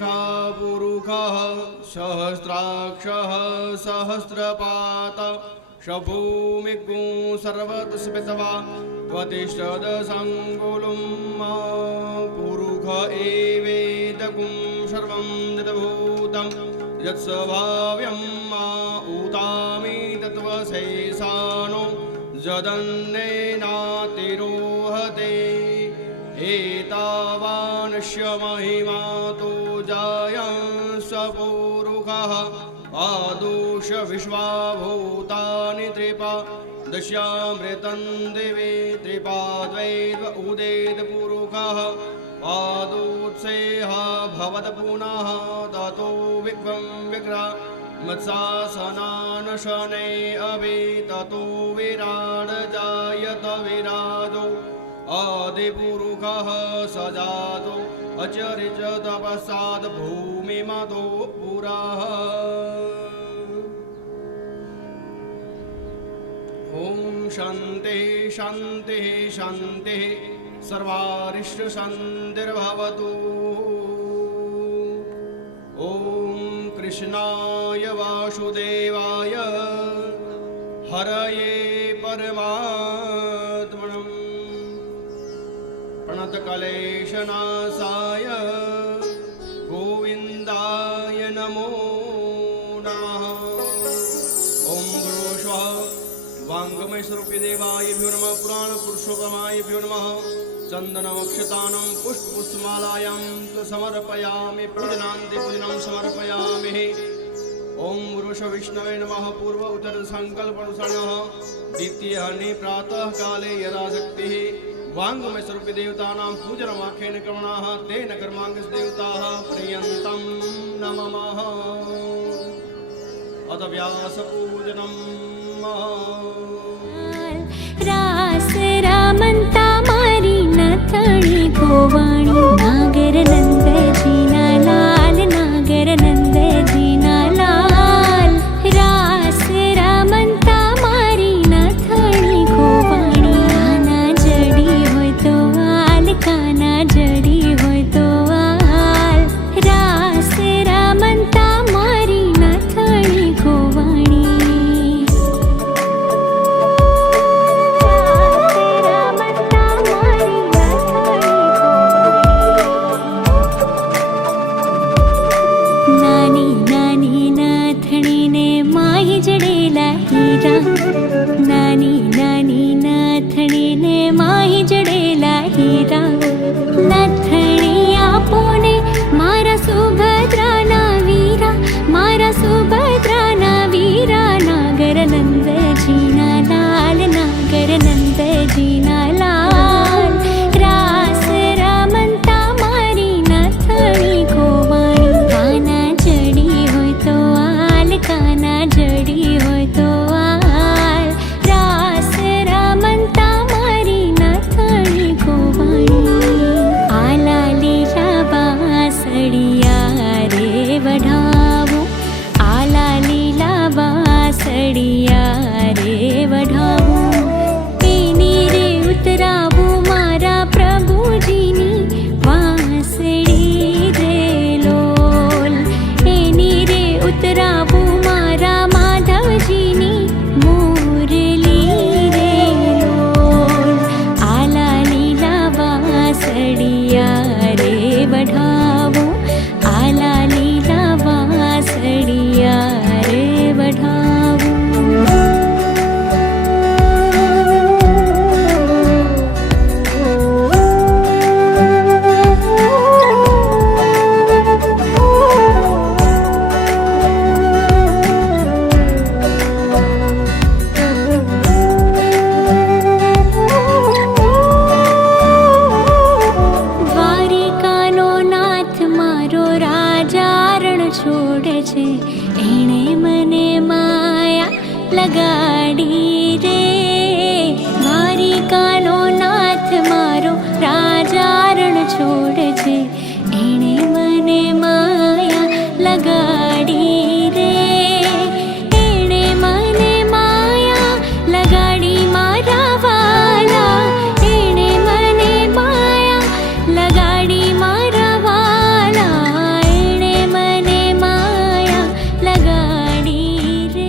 सहस्रश्रीरेखापुरुषः सहस्राक्षः सहस्रपात शभूमिगुं सर्वतस्मितवा त्वतिष्ठदसङ्गुलं पुरुष एवेदगुं सर्वं यद्भूतं यत्स्वभाव्यं ऊतामि तत्त्वशेषानो यदन्नेनातिरोहते एतावानस्य महिमा तो जायंस पुरुषः आदोष विश्वाभूतानि त्रिपा दश्यामृतं दिवे त्रिपाद्वैद्व उदेत पुरुषः पादोत्सेह भवत् पुनः ततो विग्वं विग्रह मत्सासनानशने अभि ततो विराड जायत विराजो आदिपुरुषः सजातो अचरिच तपस्सात् भूमिमतो पुरः। ॐ शान्तिः शान्तिः शान्तिः सर्वारिष्टशान्तिर्भवतु। ॐ कृष्णाय वासुदेवाय हरये परमात्मने प्रणतक्लेशनाशाय गोविन्दाय नमो नमः। ॐ गुरुष्वः वाङ्मयस्वरूपिदेवायभ्यो नमः। पुराणपुरुषोत्तमायभ्यो नमः। चन्दनमक्षतानं पुष्पपुष्पमालायां तु समर्पयामि पूजनान्ति पूजनं समर्पयामि। ॐ गुरुश विष्णवे नमः। पूर्व उत्तर संकल्पनुसारणः द्वितीयहनि प्रातः काले यदा शक्तिः वाङ्मय स्वरूपी देवतानां पूजनमाख्येन क्रमणः तेन कर्माङ्गस देवताः प्रियन्तं नमः। अथ व्यासपूजनम्। रास रामंता मारी नथणी गोवाणी नागर नंद जीना लाल नागर नंद जीना लाल। रास रामंता मारी नथणी गोवाणी काना जड़ी होय तो आल काना जड़ी होय तो आल। रास रामंता मारी नथणी गोवाणी છે, એણે મને માયા લગાડી રે. દ્વારિકાનો નાથ મારો રાજા રણ છોડ છે, એણે મને માયા લગાડી રે. એણે મને માયા લગાડી મારા વાલા, એણે મને માયા લગાડી મારા વાલા, એણે મને માયા લગાડી રે.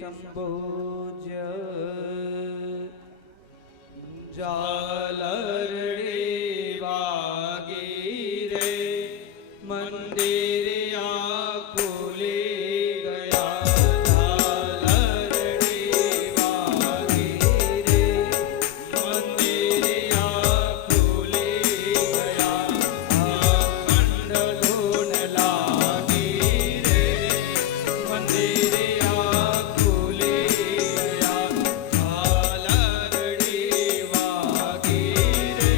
સંભોજ્ય ઝાલરડી વાગી રે, મંદિર ખુલી ગયા. ઝાલરડી વાગી રે, મંદિર ખુલી ગયા. અખંડ ધૂન લાગી રે, મંદિર ખુલી ગયા. ઝાલરડી વાગી રે,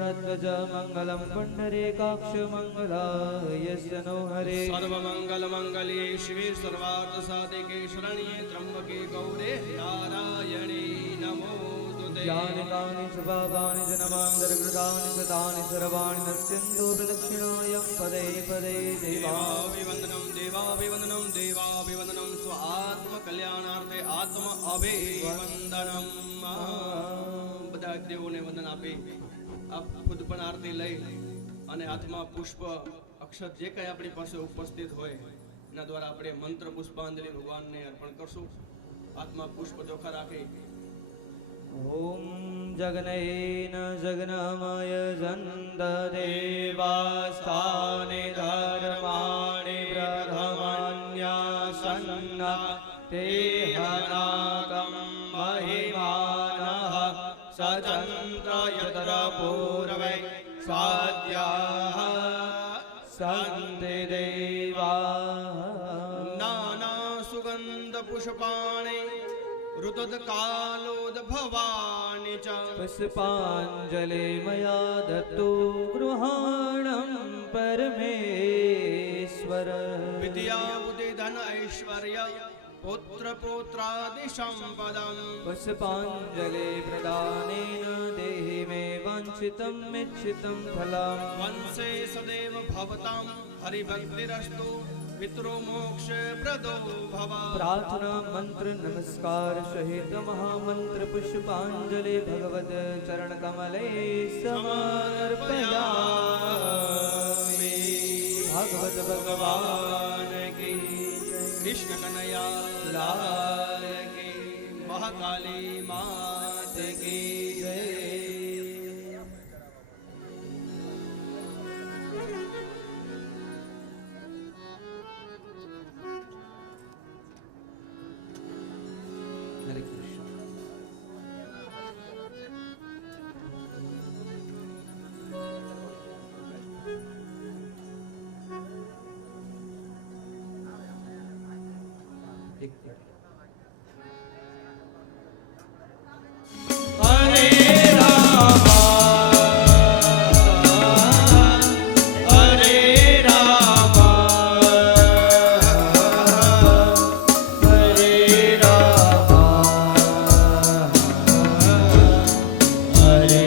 गरुडध्वज मङ्गलं पुण्डरीकाक्ष मङ्गलायस्य नो हरे। सर्वमंगल मंगल्ये शिवे सर्वार्थ साधिके शरण्ये त्र्यंबके गौरे नारायणे नमोस्तुते। यानि कानि च पापानि जन्मान्तरकृतानि च तानि सर्वाणि नश्यन्तु प्रदक्षिणायां पदे पदे देवाभिवन्दनं देवाभिवन्दनं देवाभिवन्दनं स्व आत्मकल्याणार्थे आत्म अभिवन्दनं। બધા દેવોને વંદન આપી આપ ખુદ પણ આરતી લઈ અને હાથમાં પુષ્પ અક્ષત જે કંઈ આપણી પાસે ઉપસ્થિત હોય એના દ્વારા આપણે મંત્ર પુષ્પાંજલિ ભગવાનને અર્પણ કરશું। હાથમાં પુષ્પ ચોખા રાખી ॐ जगनेन जगनमय जन्तदेवास्थाने धर्माणि प्रथमन्यासन्ना ते हनाकं महिमानः सचन्द्र यत्र पूर्वै स्वाद्याः सन्ति देवाः। नाना सुगन्ध पुष्पाणि ऋतुकालोद्भवानि च पुष्पाञ्जलि मया दत्तो गृहाणं परमेश्वर। विद्या बुद्धि धन ऐश्वर्य पुत्र पौत्रादि सम्पदम्। पुष्पाञ्जलि प्रदानेन देहि मे वाञ्छितम् इच्छितं फलम्। वंशे सदैव भवतां हरिभक्तिरस्तु पितरो मोक्ष प्रदो भव। प्रार्थना मंत्र नमस्कार सहित महामंत्र पुष्पांजलि भगवत चरण कमले समर्पयामि। भगवत भगवान की कृष्ण कन्हैया लाल की महाकाली मात की जय। हरे कृष्ण। हरे राम हरे राम हरे राम हरे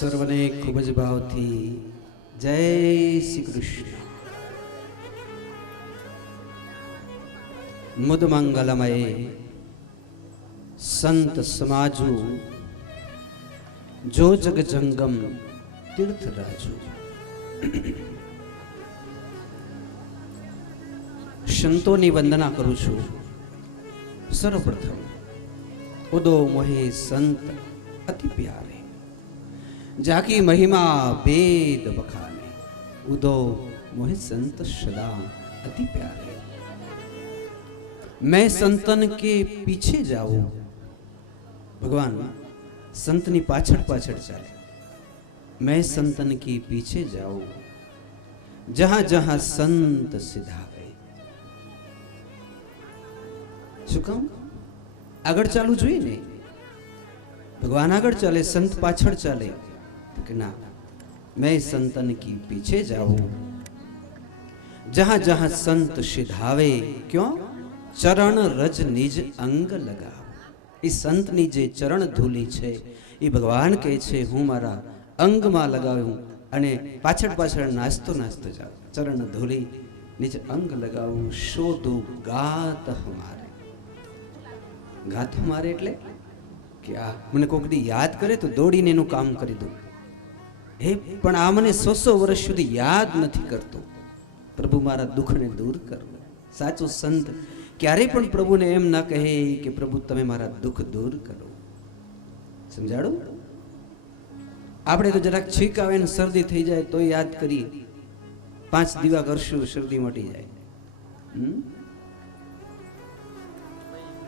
સર્વને ખૂબ જ ભાવથી જય શ્રી કૃષ્ણ। મુદ મંગલમય સંત સમાજુ જો જગ જંગમ તીર્થ રાજુ। સંતોની વંદના કરું છું। સર્વપ્રથમ ઉદો મોહે સંત અતિ પ્યારે, जाकी महिमा वेद बखाने। उदो मोहे संत सदा अति प्यारे। मैं संतन के पीछे जाऊं, भगवान संतनी पाछड़ पाछड़ चाले। मैं संतन के पीछे जाऊं, जहां जहां संत सिधावे। શું કામ આગળ ચાલુ જોઈએ ને? ભગવાન આગળ ચાલે, સંત પાછળ ચાલે कि ना, मैं संतन की पीछे जाऊं, जहां जहां संत सिधावे। क्यों? चरण रज निज अंग लगाओ। इस संत नी जे चरण धूली छे ई भगवान कहे छे हूँ मारा अंग में लगाऊं अने पाछड़ पाछड़ नाचतो नाचतो जाऊं। चरण धूली निज अंग लगाऊं, शोधू गात हमारे। गात हमारे એટલે કે કે આ મને કોકડી યાદ કરે તો દોડીને એનું કામ કરી દઉં. હે પણ આ મને 100 વર્ષ સુધી યાદ નથી કરતો. પ્રભુ મારા દુઃખને દૂર કર. સાચો સંત ક્યારે પણ પ્રભુને એમ ના કહે કે પ્રભુ તમે મારા દુઃખ દૂર કરો. સમજાડું? આપણે તો જરાક છીક આવે ને શરદી થઈ જાય તો યાદ કરીએ, 5 દીવા કરશું શરદી મટી જાય.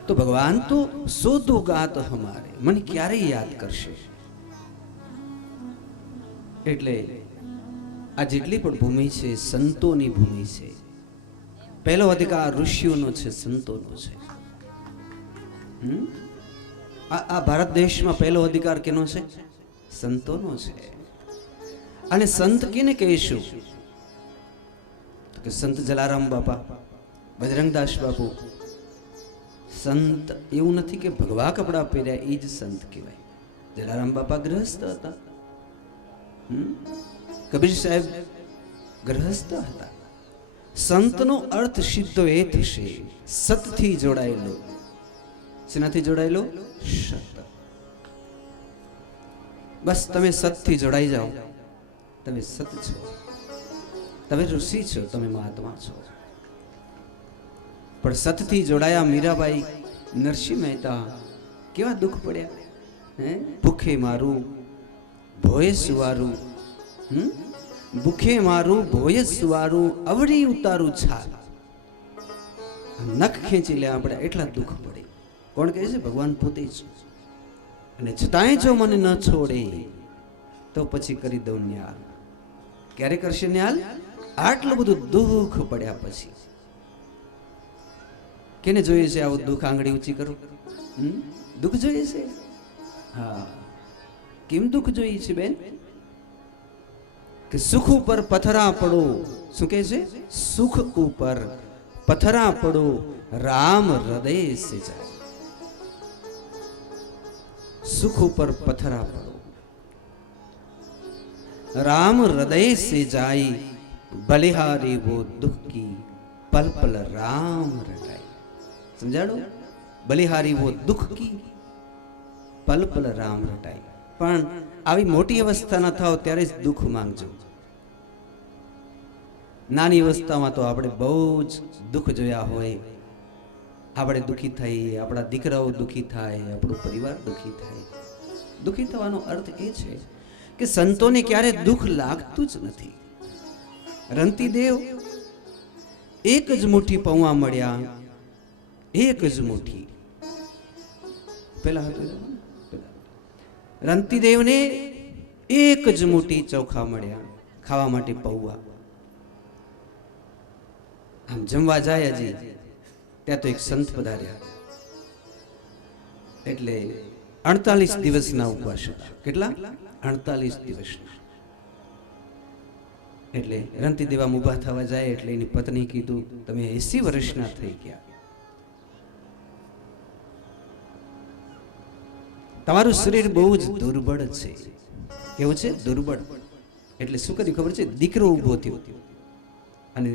તો ભગવાન તો સોદો ગાત હમારે, મને ક્યારે યાદ કરશે? એટલે આ જેટલી પણ ભૂમિ છે સંતોની ભૂમિ છે. પહેલો અધિકાર ઋષિઓનો છે, સંતોનો છે. આ ભારત દેશમાં પહેલો અધિકાર કેનો છે? સંતોનો છે. અને સંત કેને કહીશું? તો કે સંત જલારામ બાપા, બજરંગદાસ બાપુ. સંત એવું નથી કે ભગવા કપડા પહેર્યા એ જ સંત કહેવાય. જલારામ બાપા ગ્રહસ્થ હતા, કબીર સાહેબ ગ્રહસ્થ હતા. સંતનો અર્થ સીધો એ થશે સતથી જોડાયેલો. શેનાથી જોડાયેલો? સત. બસ તમે સતથી જોડાઈ જાઓ, તમે સત છો, તમે ઋષિ છો, તમે મહાત્મા છો. પણ સતથી જોડાયા મીરાબાઈ, નરસિંહ મહેતા કેવા દુઃખ પડ્યા. ભૂખે મારું ભોય સુવારું, ભૂખે મારું ભોય સુવારું, અવળી ઉતારું છાલ. નખ ખેંચી લે આપણે, એટલા દુઃખ પડે. કોણ કહે છે? ભગવાન પોતે જ. અને છતાંય જો મને ન છોડે તો પછી કરી દઉં ન્યાલ. ક્યારે કરશે ન્યાલ? આટલું બધું દુઃખ પડ્યા પછી. કેને જોઈએ છે આવું દુઃખ? આંગળી ઊંચી કરો. દુઃખ જોઈએ છે? હા. કેમ દુઃખ જોઈએ છે બેન? કે સુખ ઉપર પથરા પડો. શું કહે છે? સુખ ઉપર પથરા પડો, રામ હૃદય સે જાય. સુખ ઉપર પથરા પડો, राम हृदय से जाई, बलिहारी वो दुख की पल पल राम रटाई. समझाड़ो? बलिहारी वो दुख की पल पल राम रटाई. પણ આવી મોટી અવસ્થા ન થાવ ત્યારે જ દુઃખ માંગજો. નાની અવસ્થામાં તો આપણે બહુ જ દુઃખ જોયા હોય. આપણે દુઃખી થઈએ, આપણા દીકરાઓ દુઃખી થાય, આપણો પરિવાર દુઃખી થાય. દુઃખી થવાનો અર્થ એ છે કે સંતોને ક્યારે દુઃખ લાગતું જ નથી. રંતીદેવ એક જ મુઠ્ઠી પૌવા મળ્યા, એક જ મુઠ્ઠી. પેલા હતું રંતીદેવને એક જ મુઠ્ઠી ચોખા મળ્યા ખાવા માટે, પૌવા. આમ જમવા જાય હજી ત્યાં તો એક સંત પધાર્યા. એટલે 48 દિવસના ઉપવાસ હતા. કેટલા? 48 દિવસના. એટલે રંતીદેવ આમ ઊભા થવા જાય એટલે એની પત્ની કીધું, તમે 80 વર્ષના થઈ ગયા, તમારું શરીર બહુ જ દુર્બળ છે. કેવું છે? દુર્બળ. એટલે શું કર્યું ખબર છે? દીકરો ઊભો થયો અને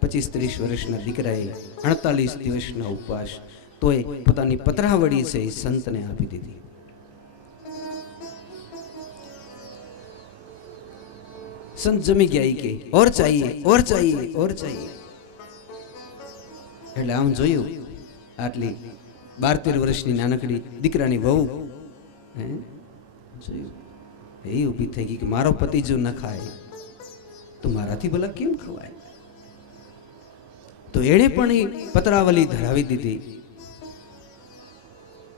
25-30 વર્ષના દીકરાએ 48 દિવસના ઉપવાસ તોય પોતાની પતરાવળી છે એ સંતને આપી દીધી. સંત જમી ગયા કે ઓર ચાહીએ, ઓર ચાહીએ, ઓર ચાહીએ. એટલે આમ જોયું, આટલી 12-13 વર્ષની નાનકડી દીકરાની વહુ જોયું, એ ઊભી થઈ ગઈ કે મારો પતિ જો ન ખાય તો મારાથી ભલા કેમ ખવાય? તો એણે પણ એ પતરાવલી ધરાવી દીધી.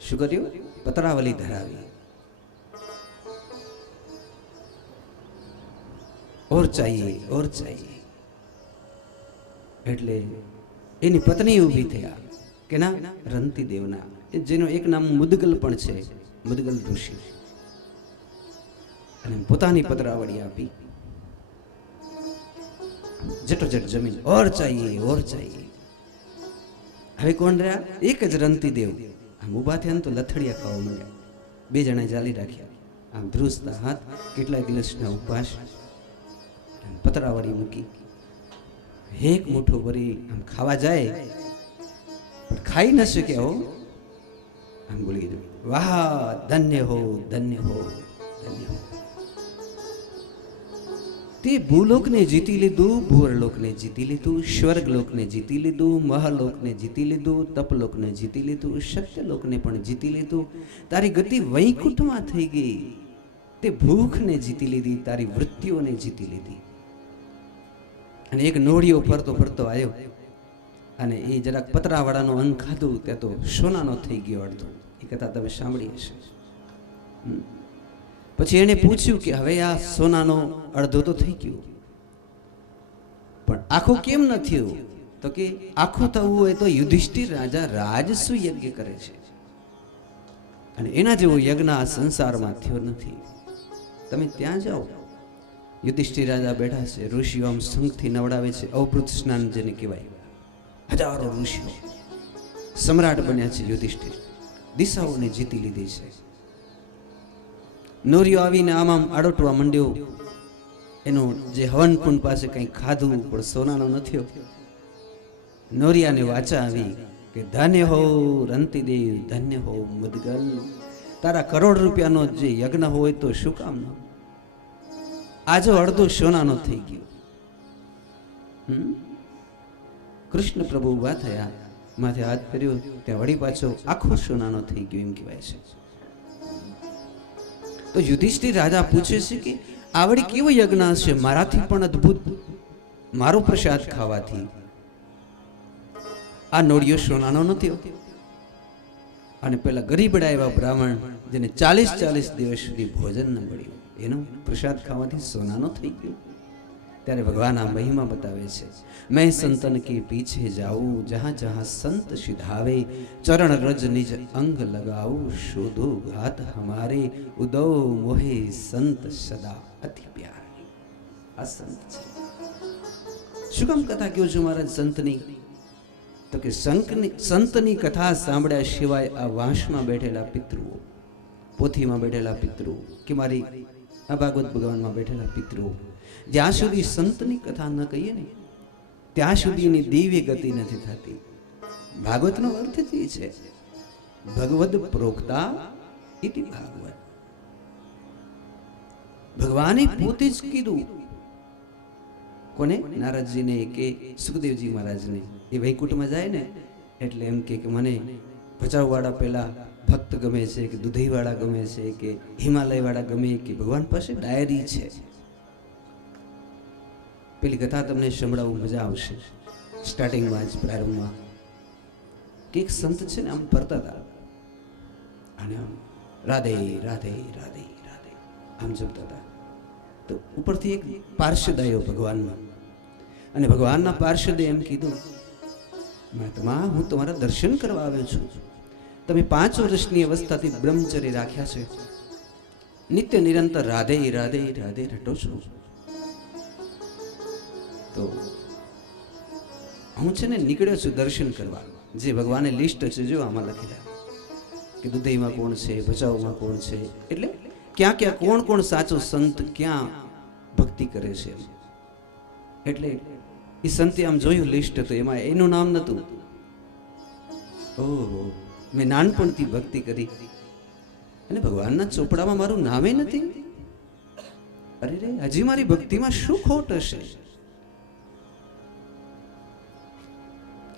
શું કર્યું? પતરાવલી ધરાવી. ઓર ચાહીએ, ઓર ચાહીએ. એટલે એની પત્ની ઊભી થયા કે ના, રંતીદેવના, જેનું એક નામ મુદગલ પણ છે, મુદગલ ઋષિ. અને પોતાની પતરાવળી આપી. જટોજટ જમીન, ઓર ચાહીએ, ઓર ચાહીએ. હવે કોણ રહ્યા? એક જ રંતીદેવ. આમ ઊભા થયા તો લથડિયા ખાવા માંડ્યા. 2 જણા ચાલી રાખ્યા, આમ ધ્રુસતા હાથ, કેટલાય દિવસના ઉપવાસ. પતરાવળી મૂકી, એક મુઠ્ઠો ભરી આમ ખાવા જાય, પણ ખાઈ ન શક્યા. હો આમ બોલી ગયું, વાહ ધન્ય હો ધન્ય હો ધન્ય હો. તે ભૂલોકને જીતી લીધું, ભૂવરલોકને જીતી લીધું, સ્વર્ગલોકને જીતી લીધું, મહાલોકને જીતી લીધું, તપલોકને જીતી લીધું, સત્યલોકને પણ જીતી લીધું. તારી ગતિ વૈકુંઠમાં થઈ ગઈ. તે ભૂખને જીતી લીધી, તારી વૃત્તિઓને જીતી લીધી. અને એક નોળિયો ફરતો ફરતો આવ્યો અને એ જરાક પતરાવાળાનો અન્ન ખાધું, ત્યાં તો સોનાનો થઈ ગયો અડધો. એ કથા તમે સાંભળી હશે. પછી એને પૂછ્યું કે હવે આ સોનાનો અડધો તો થઈ ગયો, પણ આખો કેમ ન થયો? તો કે આખો થવું હોય તો યુધિષ્ઠિર રાજા રાજસુ યજ્ઞ કરે છે, અને એના જેવો યજ્ઞ આ સંસારમાં થયો નથી. તમે ત્યાં જાઓ, યુધિષ્ઠિર રાજા બેઠા છે, ઋષિઓ આમ શંખથી નવડાવે છે, અવભૃત સ્નાન જેને કહેવાય. હજારો ઋષિઓ સમ્રાટ બન્યા છે. યુધિષ્ઠિર દિશાઓને જીતી લીધી છે. નોરિયો આવીને આમ આમ આડોટવા માંડ્યો. એનો જે હવન કુંડ પાસે કંઈ ખાધું પણ સોનાનો નથી. નોરિયાને વાચા આવી કે ધન્ય હો રંતિદેવ, ધન્ય હો મુદગલ. તારા કરોડ રૂપિયાનો જે યજ્ઞ હોય તો શું કામ ન? આજે અડધો સોનાનો થઈ ગયો. કૃષ્ણ પ્રભુ ઉભા થયા, માથે હાથ કર્યો, ત્યાં વળી પાછો આખો સોનાનો થઈ ગયો એમ કહેવાય છે. તો યુધિષ્ઠિર રાજા પૂછે છે કે આવડી કેવો યજ્ઞ હશે મારાથી પણ અદ્ભુત, મારો પ્રસાદ ખાવાથી? આ નોળિયો સોનાનો નથી. અને પેલા ગરીબડા એવા બ્રાહ્મણ જેને 40 દિવસ સુધી ભોજન ન મળ્યું, એનો પ્રસાદ ખાવાથી સોનાનો થઈ ગયો. ત્યારે ભગવાન આ મહિમા બતાવે છે. મેં સંતન કે પીછે જાઉં, જહાં જહાં સંત સિધાવે, ચરણ રજ નિજ અંગ લગાવું, શોધો ઘાત હમારે, ઉદો મોહે સંત સદા અતિ પ્યાર. આ સંત છે. શું કામ કથા કહું છું મહારાજ સંતની? તો કે સંતની કથા સાંભળ્યા સિવાય આ વાંસમાં બેઠેલા પિતૃઓ, પોથીમાં બેઠેલા પિતૃઓ, કે મારી આ ભાગવત ભગવાનમાં બેઠેલા પિતૃઓ, જ્યાં સુધી સંતની કથા ન કહીએ ને ત્યાં સુધી એની દિવ્ય ગતિ નથી થતી. ભાગવતનો અર્થ જ એ છે, ભગવદ પ્રોક્તા ઇતિ ભાગવત. ભગવાને પોતે જ કીધું. કોને? નારદજીને કે સુખદેવજી મહારાજને. એ વૈકુંઠમાં જાય ને એટલે એમ કે મને ભચાઉવાળા પેલા ભક્ત ગમે છે, કે દુધઈવાળા ગમે છે, કે હિમાલયવાળા ગમે, કે ભગવાન પાસે ડાયરી છે. પેલી કથા તમને સંભળાવું, મજા આવશે. સ્ટાર્ટિંગમાં જ પ્રારંભમાં કે એક સંત છે ને આમ ફરતા હતા અને આમ રાધે રાધે રાધે રાધે આમ જપતા હતા. તો ઉપરથી એક પાર્ષદ આવ્યો ભગવાનમાં, અને ભગવાનના પાર્ષદે એમ કીધું, મહાત્મા હું તમારા દર્શન કરવા આવ્યો છું. તમે 5 વર્ષની અવસ્થાથી બ્રહ્મચર્ય રાખ્યા છે, નિત્ય નિરંતર રાધે રાધે રાધે રટો છો. તો હું છે ને નીકળ્યો છું દર્શન કરવા. જે ભગવાને લિસ્ટ છે જો આમાં લખેલા, કે દુધઈમાં કોણ છે, ભચાઉમાં કોણ છે, એટલે ક્યાં ક્યાં કોણ કોણ સાચો સંત ક્યાં ભક્તિ કરે છે. એટલે એ સંતે આમ જોયું લિસ્ટ, તો એમાં એનું નામ નહોતું. ઓહો, મેં નાનપણથી ભક્તિ કરી અને ભગવાનના ચોપડામાં મારું નામે નથી. અરે રે, હજી મારી ભક્તિમાં શું ખોટ હશે?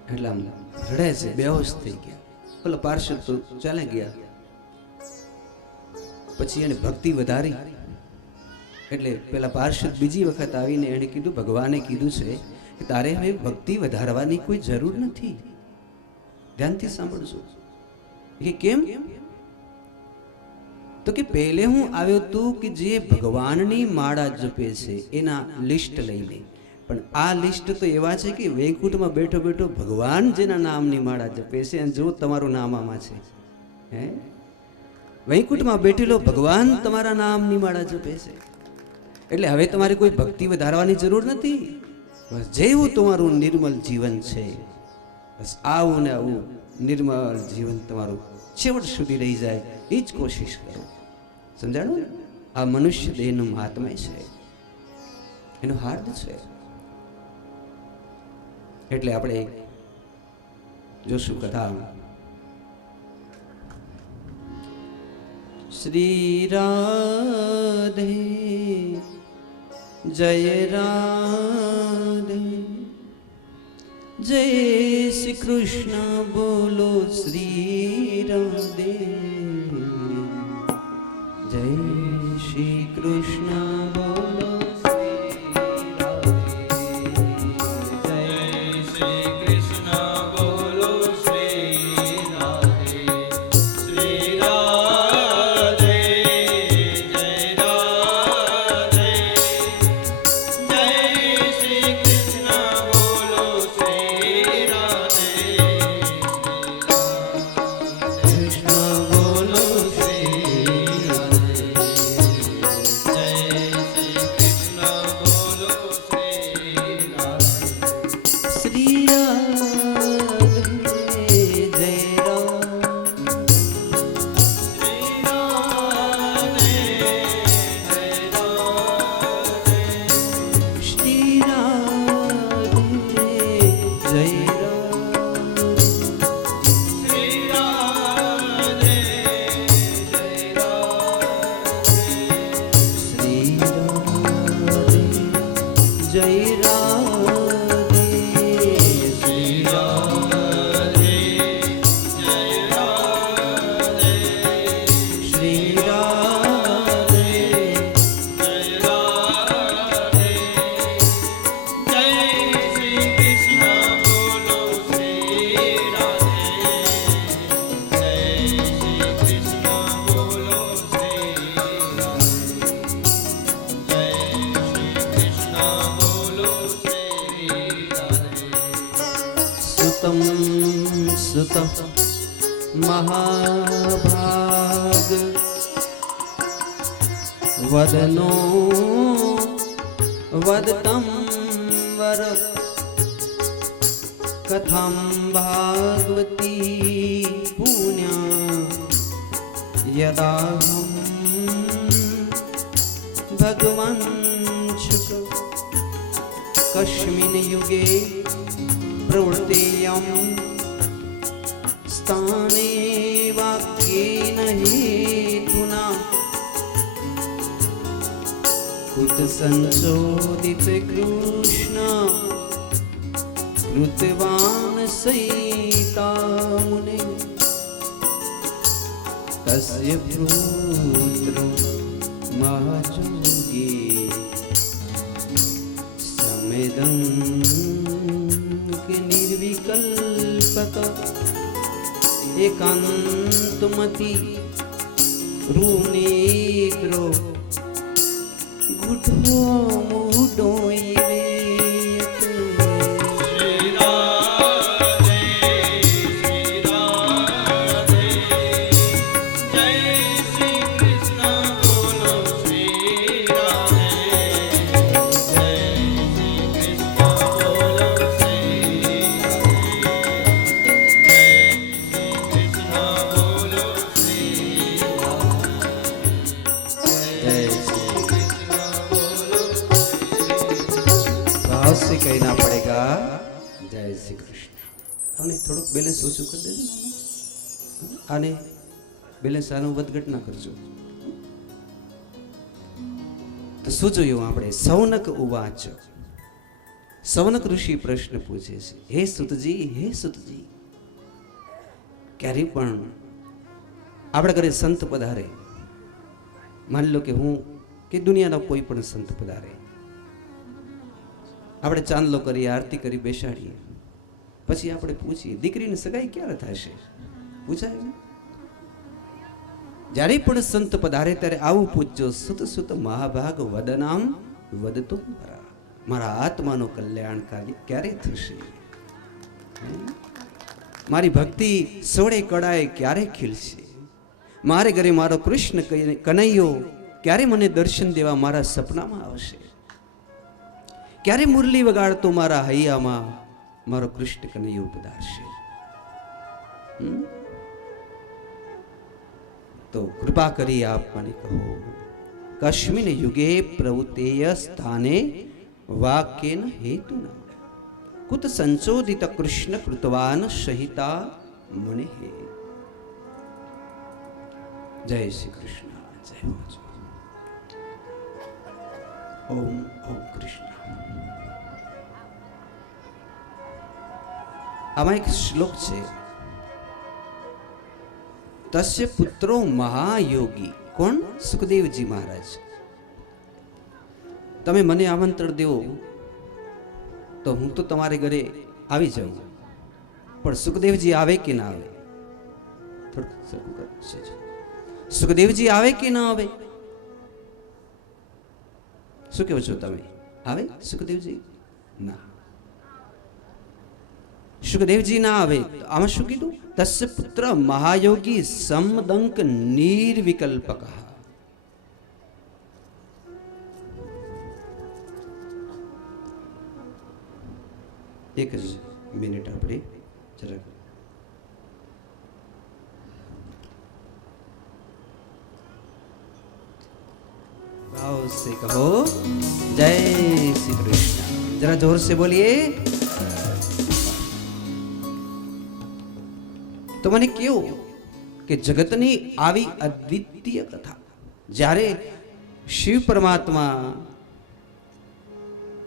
એટલે આમ રડે છે, બેહોશ થઈ ગયા. પેલા પાર્ષદ તો ચાલે ગયા. પછી એને ભક્તિ વધારી, એટલે પેલા પાર્ષદ બીજી વખત આવીને એને કીધું, ભગવાને કીધું છે કે તારે હવે ભક્તિ વધારવાની કોઈ જરૂર નથી. ધ્યાનથી સાંભળજો. કે કેમ? તો કે પહેલે હું આવ્યો હતો કે જે ભગવાનની માળા જપે છે એના લિસ્ટ લઈ લે, પણ આ લિસ્ટ તો એવા છે કે વૈકુંઠમાં બેઠો બેઠો ભગવાન જેના નામની માળા જપે છે, અને જો તમારું નામ આમાં છે, હે વૈકુંઠમાં બેઠેલો ભગવાન તમારા નામની માળા જપે છે. એટલે હવે તમારે કોઈ ભક્તિ વધારવાની જરૂર નથી. બસ જેવું તમારું નિર્મલ જીવન છે, બસ આવું ને આવું નિર્મળ જીવન તમારું છેવટ સુધી રહી જાય એ જ કોશિશ કરો. સમજાણું? આ મનુષ્ય દેહનું મહાત્મય છે, એનો હાર્દ છે. એટલે આપણે જોશું કથા. श्री राधे जय राधे जय श्री कृष्ण बोलो श्री राधे जय श्री कृष्ण बोलो श्री राधे जय श्री कृष्ण बोलो श्री राधे श्री राधे जय राधे जय श्री कृष्ण बोलो श्री राधे कृष्ण बोलो श्री राधे जय श्री कृष्ण बोलो श्री राधे श्री राधे जय सुतम सुत महाभाग वदनो वदतं वर कथं भागवती पुण्या यदाहं भगवान् शुक कस्मिन् युगे प्रवृत्तेयं स्थाने वाक्येन हेतुना कुत संशोधित कृष्ण कृतवान् सैता मुने तस्य पुत्रो महाजोगी समेदं निर्विकल्पत एकांतमति रूनेत्रो गुठो मुडो से कहना पड़ेगा जय श्री कृष्ण हमने थोड़ा बैलेंस ओछું કરી દેજો આને બેલેન્સ આનું વધઘટ ના કરજો તો શું જોયું આપણે સૌનક ઉવાચ સૌનક ઋષિ પ્રશ્ન પૂછે છે હે સુતજી ક્યારે પણ આપણે ઘરે સંત પધારે માની લો કે હું કે દુનિયાનો કોઈ પણ સંત પધારે આપણે ચાંદલો કરી આરતી કરી બેસાડીએ પછી આપણે પૂછીએ દીકરીની સગાઈ ક્યારે થશે પૂછાય છે જ્યારે પણ સંત પધારે ત્યારે આવું પૂછજો સુત સુત મહાભાગ વદનામ વદતો મારા આત્માનો કલ્યાણ ક્યારે થશે મારી ભક્તિ સોળે કળાએ ક્યારે ખીલશે મારે ઘરે મારો કૃષ્ણ કનૈયો ક્યારે મને દર્શન દેવા મારા સપનામાં આવશે ક્યારે મુરલી વગાડતો મારા હૈયામાં મારો કૃષ્ણ કનૈયો પધારશે તો કૃપા કરી આપ મને કહો કસ્મિન યુગે પ્રવૃત્તેય સ્થાને વાક્યેન હેતુના કુત સંશોધિત કૃષ્ણ કૃતવાન સહિતા મુનિ જય શ્રી કૃષ્ણ. જય હો. ઓમ ઓમ કૃષ્ણ. આમાં એક શ્લોક છે, તસ્ય પુત્રો મહાયોગી. કોણ? સુખદેવજી મહારાજ. તમે મને આમંત્રણ દેવો તો હું તો તમારે ઘરે આવી જાઉં, પણ સુખદેવજી આવે કે ના આવે? સુખદેવજી આવે કે ના આવે? શું કહો છો તમે? આવે સુખદેવજી? ના, સુખદેવજી ના આવે. આમાં શું કીધું? તસ્ય પુત્ર મહાયોગી સમદંક નિર્વિકલ્પક. એક જ મિનિટ આપણે જરાક भाव से कहो जय श्री कृष्ण. जरा जोर से बोलिए. તો મને કેવું કે જગતની આવી અદ્વિતીય કથા, જ્યારે શિવ પરમાત્મા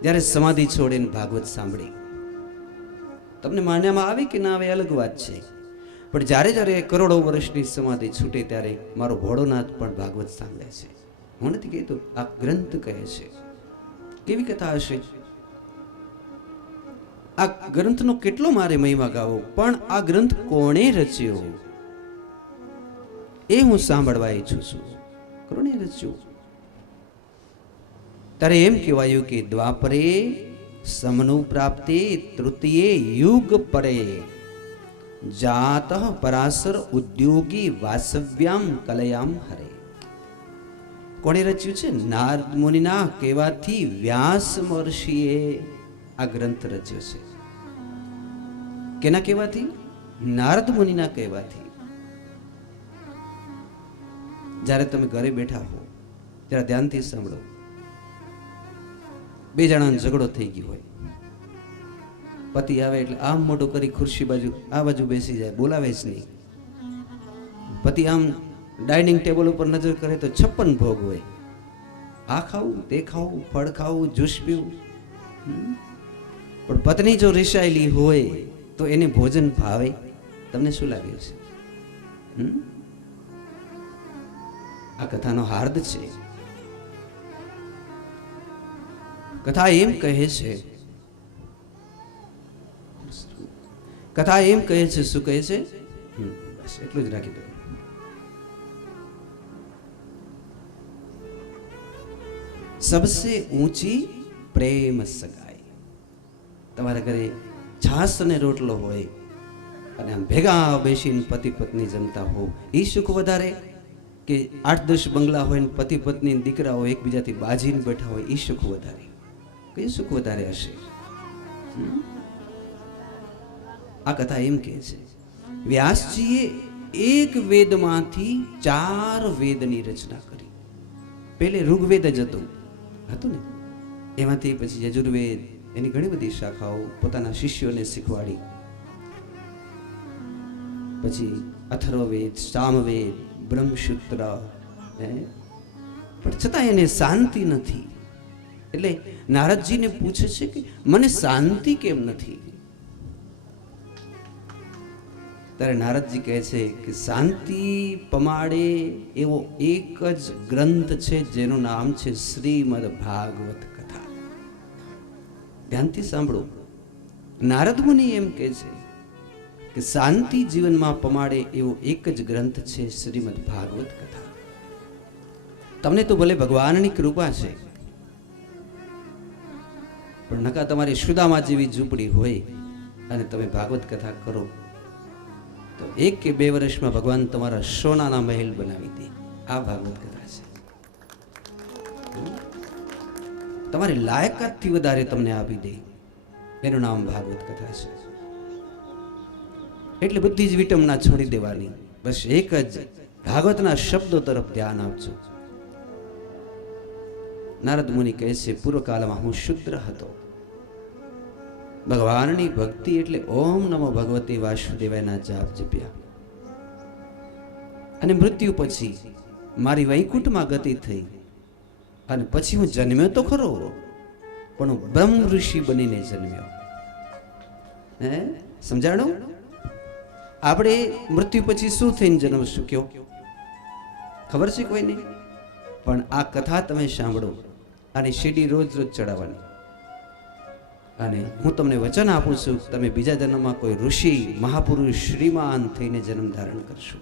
જ્યારે સમાધિ છોડીને ભાગવત સાંભળી, તમને માન્યામાં આવે કે ના આવે અલગ વાત છે, પણ જ્યારે જ્યારે કરોડો વર્ષની સમાધિ છૂટે ત્યારે મારો ભોળોનાથ પણ ભાગવત સાંભળે છે. હું નથી કહેતો, આ ગ્રંથ કહે છે. કેવી કથા હશે? આ ગ્રંથનો કેટલો મારે મહિમા ગાવો, પણ આ ગ્રંથ કોણે રચ્યો એ હું સાંભળવા ઈચ્છું છું. કોણે રચ્યો? ત્યારે એમ કહેવાયું કે દ્વાપરે સમનુ પ્રાપ્તે તૃતીયે યુગ પરે જાત પરાશર ઉદ્યોગી વાસવ્યામ કલયામ હરે. કોણે રચ્યું છે? નારદ મુનિના કહેવાથી વ્યાસ મહર્ષિએ આ ગ્રંથ રચ્યો છે. કેના કહેવાથી? નારદ મુનિના કહેવાથી. જ્યારે તમે ઘરે બેઠા હો ત્યારે ધ્યાનથી સાંભળો. બે જણાનો ઝઘડો થઈ ગયો હોય, પતિ આવે એટલે આમ મોટું કરી ખુરશી બાજુ આ બાજુ બેસી જાય, બોલાવે જ નહીં. પતિ આમ ડાઇનિંગ ટેબલ ઉપર નજર કરે તો 56 ભોગ હોય. આ ખાવું, તે ખાવું, ફળ ખાવું, જ્યુસ પીવું. પણ પત્ની જો રિસાયેલી હોય તો એને ભોજન ભાવે? તમને શું લાગે છે? આ કથાનો હાર્દ છે. કથા એમ કહે છે, કથા એમ કહે છે. શું કહે છે? બસ એટલું જ રાખી દો. સબસે ઊંચી પ્રેમ સગાઈ. તમારા ઘરે છાસ અને રોટલો હોય અને આમ ભેગા બેસીને પતિ પત્ની જમતા હો, એ સુખ વધારે? કે 8-10 બંગલા હોય ને પતિ પત્ની દીકરાઓ એકબીજાથી બાજીને બેઠા હોય, એ સુખ વધારે? કયું સુખ વધારે હશે? આ કથા એમ કહે છે, વ્યાસજીએ એક વેદમાંથી 4 વેદની રચના કરી. પહેલે ઋગ્વેદ જ હતું ને, એમાંથી પછી યજુર્વેદ, એની ઘણી બધી શાખાઓ પોતાના શિષ્યોને શીખવાડી. પછી અથર્વવેદ, સામવેદ, બ્રહ્મસૂત્ર, પણ છતાં એને શાંતિ નથી. એટલે નારદજીને પૂછે છે કે મને શાંતિ કેમ નથી? ત્યારે નારદજી કહે છે કે શાંતિ પમાડે એવો એક જ ગ્રંથ છે જેનું નામ છે શ્રીમદ ભાગવત કથા. ધ્યાનથી સાંભળો. નારદ મુનિ એમ કહે છે કે શાંતિ જીવનમાં પમાડે એવો એક જ ગ્રંથ છે શ્રીમદ ભાગવત કથા. તમને તો ભલે ભગવાનની કૃપા છે, પણ નકા તમારી સુદામા જેવી ઝૂંપડી હોય અને તમે ભાગવત કથા કરો તો 1 કે 2 વર્ષમાં ભગવાન તમારા સોનાના મહેલ બનાવી દે. આ ભાગવત કથા છે. તમારી લાયકાતથી વધારે તમને આપી દે, એનું નામ ભાગવત કથા છે. એટલે બધી જ વિટમના છોડી દેવાની, બસ એક જ ભાગવતના શબ્દો તરફ ધ્યાન આપજો. નારદ મુનિ કહે છે, પૂર્વકાળમાં હું શુદ્ર હતો. ભગવાનની ભક્તિ એટલે ઓમ નમો ભગવતે વાસુદેવાયના જાપ જપ્યા. અને મૃત્યુ પછી મારી વૈકુંઠમાં ગતિ થઈ અને પછી હું જન્મ્યો તો ખરો, પણ હું બ્રહ્મ ઋષિ બનીને જન્મ્યો. હે, સમજાણું? આપણે મૃત્યુ પછી શું થઈને જન્મશું કયો? ખબર છે કોઈને? પણ આ કથા તમે સાંભળો અને સીડી રોજ રોજ ચડાવવાની. અને હું તમને વચન આપું છું, તમે બીજા જન્મમાં કોઈ ઋષિ મહાપુરુષ શ્રીમાન થઈને જન્મ ધારણ કરશો.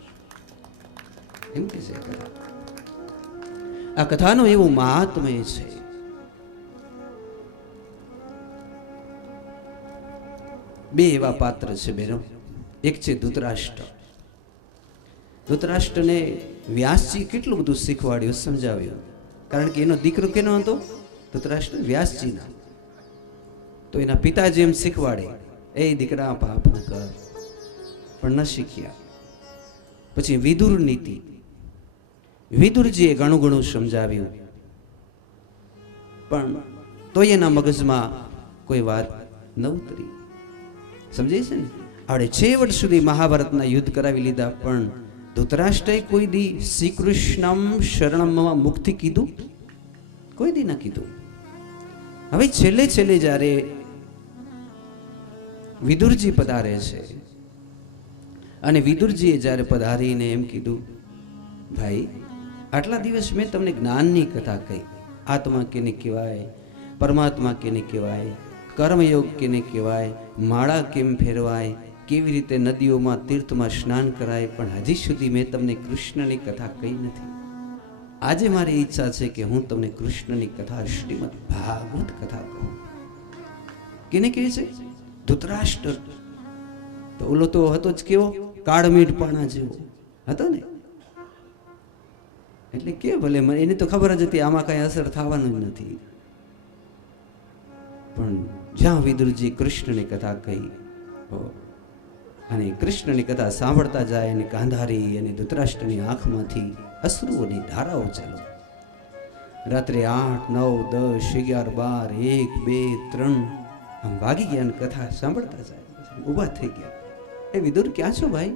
એમ કે છે કથા. આ કથાનું એવું મહાત્મ્ય છે. બે એવા પાત્ર છે બહેનો. એક છે ધૃતરાષ્ટ્ર. ધૃતરાષ્ટ્રને વ્યાસજી કેટલું બધું શીખવાડ્યું, સમજાવ્યું. કારણ કે એનો દીકરો કેનો હતો? ધૃતરાષ્ટ્ર વ્યાસજીના. તો એના પિતાજી એમ શીખવાડે, એ દીકરા પાપ ન કર, પણ ન શીખ્યા. પછી વિદુર નીતિ, વિદુરજીએ ઘણું ઘણું સમજાવ્યું, પણ તો એના મગજમાં કોઈ વાત ન ઉતરી. સમજે છે ને? આપણે 6 વર્ષ સુધી મહાભારતના યુદ્ધ કરાવી લીધા, પણ ધૃતરાષ્ટ્રએ કોઈ દી શ્રી કૃષ્ણમ શરણમમાં મુક્તિ કીધું? કોઈ દી ન કીધું. હવે છેલ્લે છેલ્લે જ્યારે વિદુરજી પધારે છે અને વિદુરજીએ જ્યારે પધારીને એમ કીધું, ભાઈ આટલા દિવસ મેં તમને જ્ઞાનની કથા કહી. આત્મા કેને કહેવાય, પરમાત્મા કેને કહેવાય, કર્મયોગ કેને કહેવાય, માળા કેમ ફેરવાય, કેવી રીતે નદીઓમાં તીર્થમાં સ્નાન કરાય, પણ હજી સુધી મેં તમને કૃષ્ણની કથા કહી નથી. આજે મારી ઈચ્છા છે કે હું તમને કૃષ્ણની કથા, શ્રીમદ ભાગવત કથા કહું. કેને કહે છે? ધૃતરાષ્ટ્ર. તો ઓલો તો હતો જ કેવો, કાળમીઠ પાણા જેવો હતો ને. એટલે કે ભલે એને તો ખબર જ હતી આમાં કઈ અસર થવાનું જ નથી. પણ જ્યાં વિદુરજી કૃષ્ણની કથા કહી અને કૃષ્ણની કથા સાંભળતા જાય અને ગાંધારી અને ધૃતરાષ્ટ્રની આંખમાંથી અશ્રુઓની ધારાઓ ચાલુ. રાત્રે 8, 9, 10, 11, 12, 1, 2, 3 આમ વાગી ગયા અને કથા સાંભળતા જાય. ઊભા થઈ ગયા. એ વિદુર ક્યાં છો ભાઈ?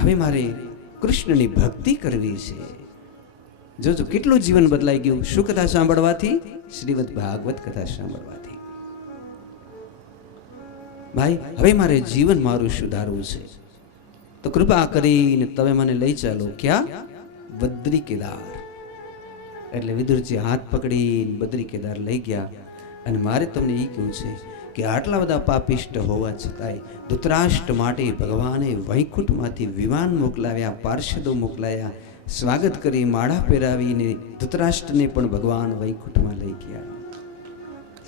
હવે મારે કૃષ્ણની ભક્તિ કરવી છે. જોજો કેટલું જીવન બદલાઈ ગયું. શું કથા સાંભળવાથી? શ્રીમદ ભાગવત કથા સાંભળવાથી. ભાઈ હવે મારે જીવન મારું સુધારવું છે, તો કૃપા કરીને તમે મને લઈ ચાલો. ક્યાં? બદ્રી કેદાર. એટલે વિદુરજી હાથ પકડી બદ્રી કેદાર લઈ ગયા. અને મારે તમને એ કહ્યું છે કે આટલા બધા પાપિષ્ટ હોવા છતાંય ધૃતરાષ્ટ્ર માટે ભગવાને વૈકુંઠમાંથી વિમાન મોકલાવ્યા, પાર્ષદો મોકલાયા, સ્વાગત કરી, માળા પહેરાવીને ધૃતરાષ્ટ્રને પણ ભગવાન વૈકુંઠમાં લઈ ગયા.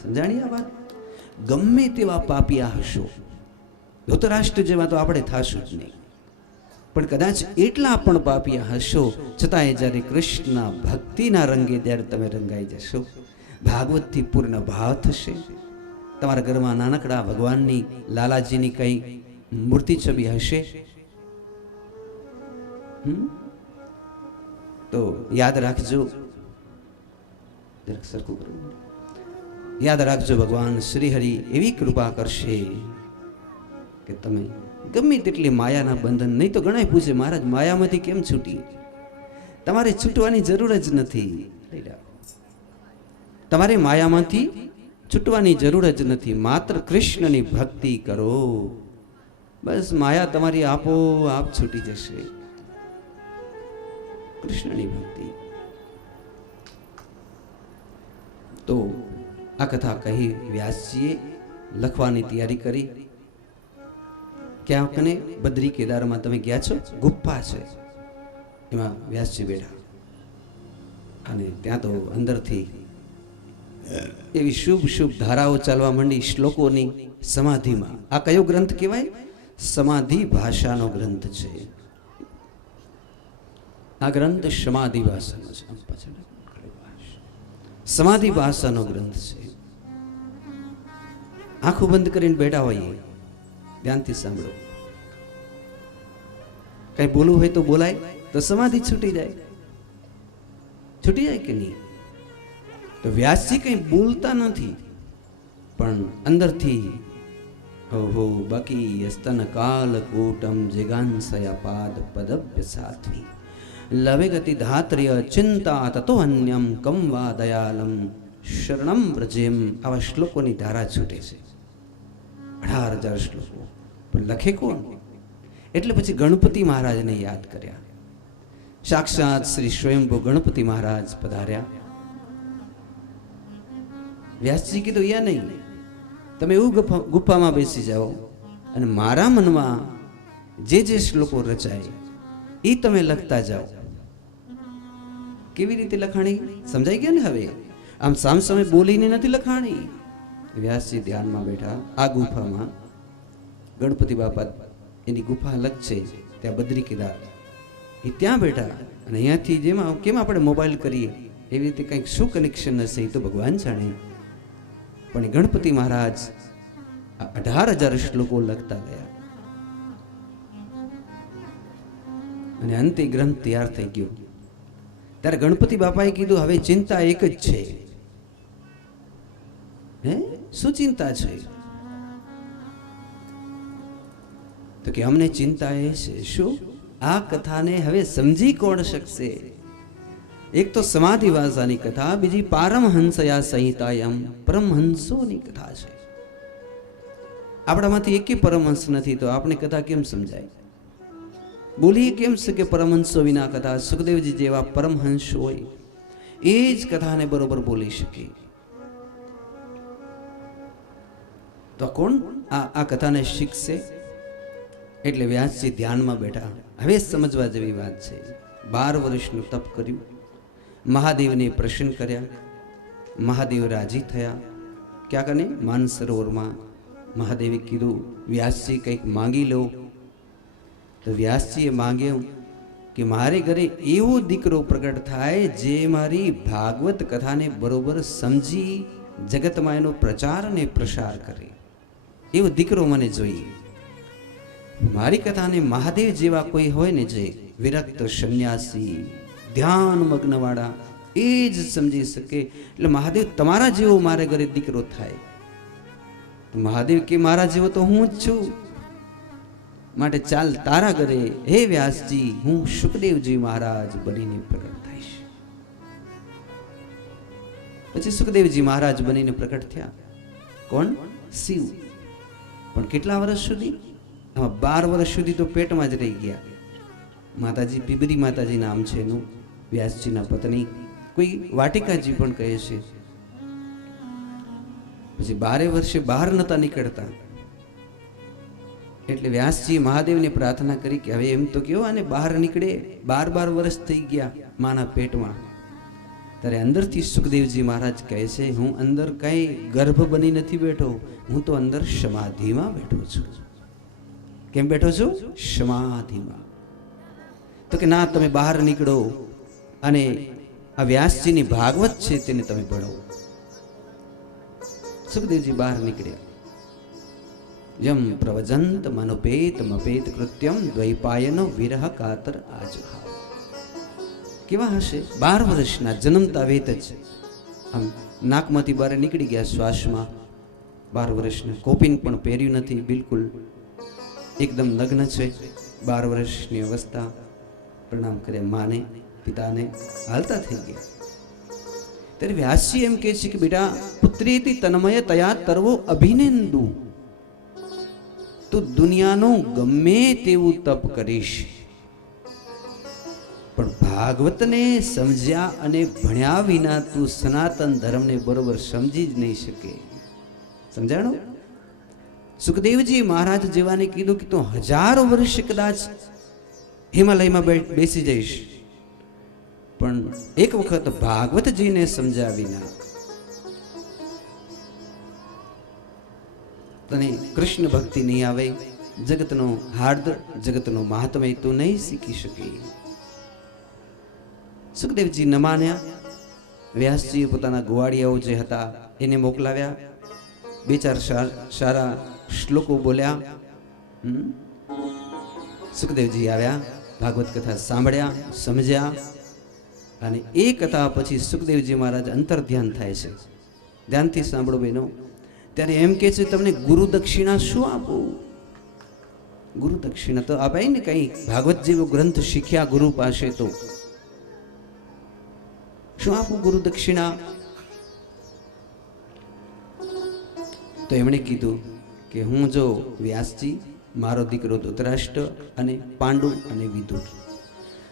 સમજાણી આ વાત? ગમે તેવા પાપિયા હશો, ધૃતરાષ્ટ્ર જેવા તો આપણે થાશું જ નહીં, પણ કદાચ એટલા પણ પાપિયા હશો છતાંય જ્યારે કૃષ્ણ ભક્તિના રંગે જ્યારે તમે રંગાઈ જશો, ભાગવતથી પૂર્ણ ભાવ થશે. તમારા ઘરમાં નાનકડા ભગવાનની, લાલાજીની કઈ મૂર્તિ છબી હશે તો યાદ રાખજો, સરખું કરું, યાદ રાખજો ભગવાન શ્રી હરિ એવી કૃપા કરશે કે તમે ગમે તેટલી માયાના બંધન, નહીં તો ઘણા પૂછે મહારાજ માયામાંથી કેમ છૂટી? તમારે છૂટવાની જરૂર જ નથી. તમારે માયામાંથી છૂટવાની જરૂર જ નથી. માત્ર કૃષ્ણની ભક્તિ કરો, બસ માયા તમારી આપોઆપ છૂટી જશે. કૃષ્ણની ભક્તિ. તો આ કથા કહી વ્યાસજીએ લખવાની તૈયારી કરી. ક્યાં કને? બદ્રી કેદારમાં તમે ગયા છો? ગુફા છે, એમાં વ્યાસજી બેઠા. અને ત્યાં તો અંદરથી એવી શુભ શુભ ધારાઓ ચાલવા માંડી શ્લોકોની સમાધિમાં. આ કયો ગ્રંથ કહેવાય? સમાધિ ભાષાનો ગ્રંથ છે. આ ગ્રંથ સમાધિ ભાષાનો છે. સમાધિ ભાષાનો ગ્રંથ છે. આંખો બંધ કરીને બેઠા હોઈએ, ધ્યાનથી સાંભળો. કઈ બોલવું હોય તો બોલાય, તો સમાધિ છૂટી જાય. છૂટી જાય કે નહીં? તો વ્યાસજી કંઈ બોલતા નથી, પણ અંદરથી ઓહો બાકી સ્તન કાલ કૂટમ જિગાંસયા પાદ પદભ્ય સાત્વી લવે ગતિ ધાત્ર્ય ચિંતા તતો અન્યમ કમ વા દયાલમ શરણમ વ્રજેમ. આવા શ્લોકોની ધારા છૂટે છે. 18,000 શ્લોકો. પણ લખે કોણ? એટલે પછી ગણપતિ મહારાજને યાદ કર્યા. સાક્ષાત શ્રી સ્વયંભૂ ગણપતિ મહારાજ પધાર્યા. વ્યાસજી કીધું યા નહીં, તમે એવું ગુફામાં બેસી જાઓ અને મારા મનમાં જે જે શ્લોકો રચાય એ તમે લખતા જાઓ. કેવી રીતે લખાણી સમજાઈ ગયા ને? હવે આમ સામસામે બોલીને નથી લખાણી. વ્યાસજી ધ્યાનમાં બેઠા. આ ગુફામાં ગણપતિ બાપા એની ગુફા અલગ છે, ત્યાં બદ્રી કેદાર એ ત્યાં બેઠા. અને અહીંયાથી જેમાં કેમ આપણે મોબાઈલ કરીએ એવી રીતે કંઈક શું કનેક્શન હશે એ તો ભગવાન જાણે. પણ ગણપતિ મહારાજ 18,000 શ્લોકો લખતા ગયા અને અંતે ગ્રંથ તૈયાર થઈ ગયો. ત્યારે ગણપતિ બાપાએ કીધું હવે ચિંતા એક જ છે. હે શું ચિંતા છે? તો કે અમને ચિંતા એ છે. શું? આ કથાને હવે સમજી કોણ શકશે? એક તો સમાધિ વાસાની કથા, બીજી પારમહંસયા સંહિતાયમ પરમહંસોની કથા છે. આપણામાંથી એકે પરમહંસ નથી તો આપણે કથા કેમ સમજાય? બોલીએ કેમ શકે પરમહંસો વિના કથા? સુખદેવજી જેવા પરમહંસ હોય એ જ કથાને બરોબર બોલી શકે. તો કોણ આ કથાને શીખશે? એટલે વ્યાસજી ધ્યાનમાં બેઠા. હવે સમજવા જેવી વાત છે. 12 વર્ષનું તપ કર્યું, મહાદેવને પ્રસન્ન કર્યા, મહાદેવ રાજી થયા. ક્યાં કને? માનસરોવરમાં. મહાદેવે કીધું વ્યાસજી કંઈક માંગી લો. તો વ્યાસજીએ માંગ્યું કે મારે ઘરે એવો દીકરો પ્રગટ થાય જે મારી ભાગવત કથાને બરોબર સમજી જગતમાં એનો પ્રચાર અને પ્રસાર કરે. એવો દીકરો મને જોઈએ. મારી કથાને મહાદેવ જેવા કોઈ હોય ને, જે વિરક્ત સંન્યાસી ધ્યાન મગ્ન વાળા, એ જ સમજી શકે. એટલે મહાદેવ તમારા જેવો મારે ઘરે દીકરો થાય. મહાદેવ કે મારા જેવો તો હું જ છું, માટે ચાલ તારા ઘરે હે વ્યાસજી હું સુખદેવજી મહારાજ બનીને પ્રગટ થઈશ. પછી સુખદેવજી મહારાજ બનીને પ્રગટ થયા. કોણ? શિવ. પણ કેટલા વર્ષ સુધી? 12 વર્ષ સુધી તો પેટમાં જ રહી ગયા. માતાજી પીબરી માતાજી નામ છે એનું, વ્યાસજીના પત્ની. કોઈ વાટિકાજી પણ કહે છે. પછી 12 વર્ષે બહાર નતા નીકળતા. એટલે વ્યાસજી મહાદેવને પ્રાર્થના કરી કે હવે એમ તો કેવો આને બહાર નીકળે. 12 વર્ષ થઈ ગયા માના પેટમાં. ત્યારે અંદરથી સુખદેવજી મહારાજ કહે છે હું અંદર કઈ ગર્ભ બની નથી બેઠો, હું તો અંદર સમાધિમાં બેઠો છું. કેમ બેઠો છું? સમાધિમાં. તો કે ના, તમે બહાર નીકળો અને આ વ્યાસજીની ભાગવત છે તેને તમે ભણો. સુખદેવજી બહાર નીકળ્યા. યમ પ્રવજંત મનોપેત મપેત કૃત્યમ દ્વૈપાયનો વિરહ કાતર આજભાવ. કેવા હશે? 12 વર્ષના, જન્મતા વેત જ આમ નાકમાંથી બહાર નીકળી ગયા શ્વાસમાં. 12 વર્ષના, કોપિન પણ પહેર્યું નથી, બિલકુલ એકદમ નગ્ન છે. 12 વર્ષની અવસ્થા. પ્રણામ કર્યા માને, પિતાને, હાલતા થઈ ગયા. ત્યારે વ્યાસજી એમ કહે છે કે બેટા પુત્રીથી તન્મય તયા તરવો અભિનેન્દુ, તું દુનિયાનું ગમે તેવું તપ કરીશ પણ ભાગવતને સમજ્યા અને ભણ્યા વિના તું સનાતન ધર્મને બરોબર સમજી જ નહીં શકે. સમજાણું? સુખદેવજી મહારાજ જેવાને કીધું કે તું 1000 વર્ષ કદાચ હિમાલયમાં બેસી જઈશ પણ એક વખત ભાગવતજીને સમજ્યા વિના તને કૃષ્ણ ભક્તિ નહીં આવે, જગતનો હાર્દ, જગતનો મહાત્મય તું નહીં શીખી શકે. સુખદેવજી ન માન્યા. વ્યાસજીએ પોતાના ગોવાળિયાઓ જે હતા એને મોકલાવ્યા. 2-4 સારા શ્લોકો બોલ્યા. સુખદેવજી આવ્યા, ભાગવત કથા સાંભળ્યા, સમજ્યા. અને એ કથા પછી સુખદેવજી મહારાજ અંતર ધ્યાન થાય છે. ધ્યાનથી સાંભળો બહેનો. ત્યારે એમ કે છે તમને ગુરુ દક્ષિણા શું આપું? ગુરુ દક્ષિણા તો અપાય ને, કઈ ભાગવત જેવો ગ્રંથ શીખ્યા ગુરુ પાસે તો શું આપું ગુરુ દક્ષિણા? તો એમણે કીધું કે હું જો વ્યાસજી, મારો દીકરો ધૃતરાષ્ટ્ર અને પાંડુ અને વિદુર,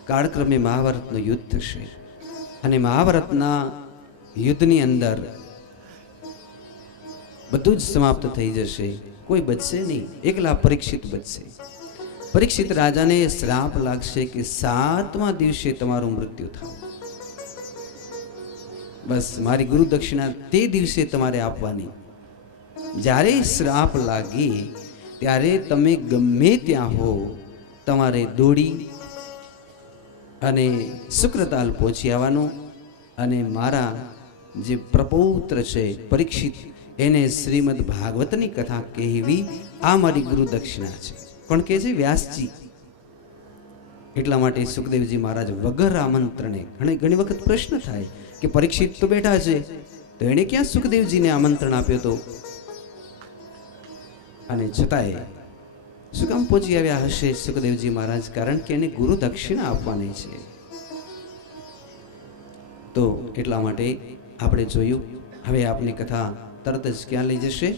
કાળક્રમે મહાભારતનું યુદ્ધ થશે અને મહાભારતના યુદ્ધની અંદર બધું જ સમાપ્ત થઈ જશે, કોઈ બચશે નહીં, એકલા પરીક્ષિત બચશે. પરીક્ષિત રાજાને શ્રાપ લાગશે કે 7મા દિવસે તમારું મૃત્યુ થાય. બસ મારી ગુરુ દક્ષિણા તે દિવસે તમારે આપવાની. જ્યારે શ્રાપ લાગે ત્યારે તમે ગમે ત્યાં હો, તમારે દોડી અને શુક્રતાલ પહોંચી આવવાનું અને મારા જે પ્રપૌત્ર છે પરીક્ષિત, એને શ્રીમદ ભાગવતની કથા કહેવી. આ મારી ગુરુ દક્ષિણા છે. કોણ કહે છે? વ્યાસજી. એટલા માટે સુખદેવજી મહારાજ વગર આમંત્રણે, ઘણી વખત પ્રશ્ન થાય કે પરીક્ષિત તો બેઠા છે, તો એણે ક્યાં સુખદેવજીને આમંત્રણ આપ્યો તો? અને છતાંય શું કામ પહોંચી આવ્યા હશે સુખદેવજી મહારાજ? કારણ કે એને ગુરુ દક્ષિણા આપવાની છે. તો એટલા માટે આપણે જોયું. હવે આપની કથા તરત જ ક્યાં લઈ જશે?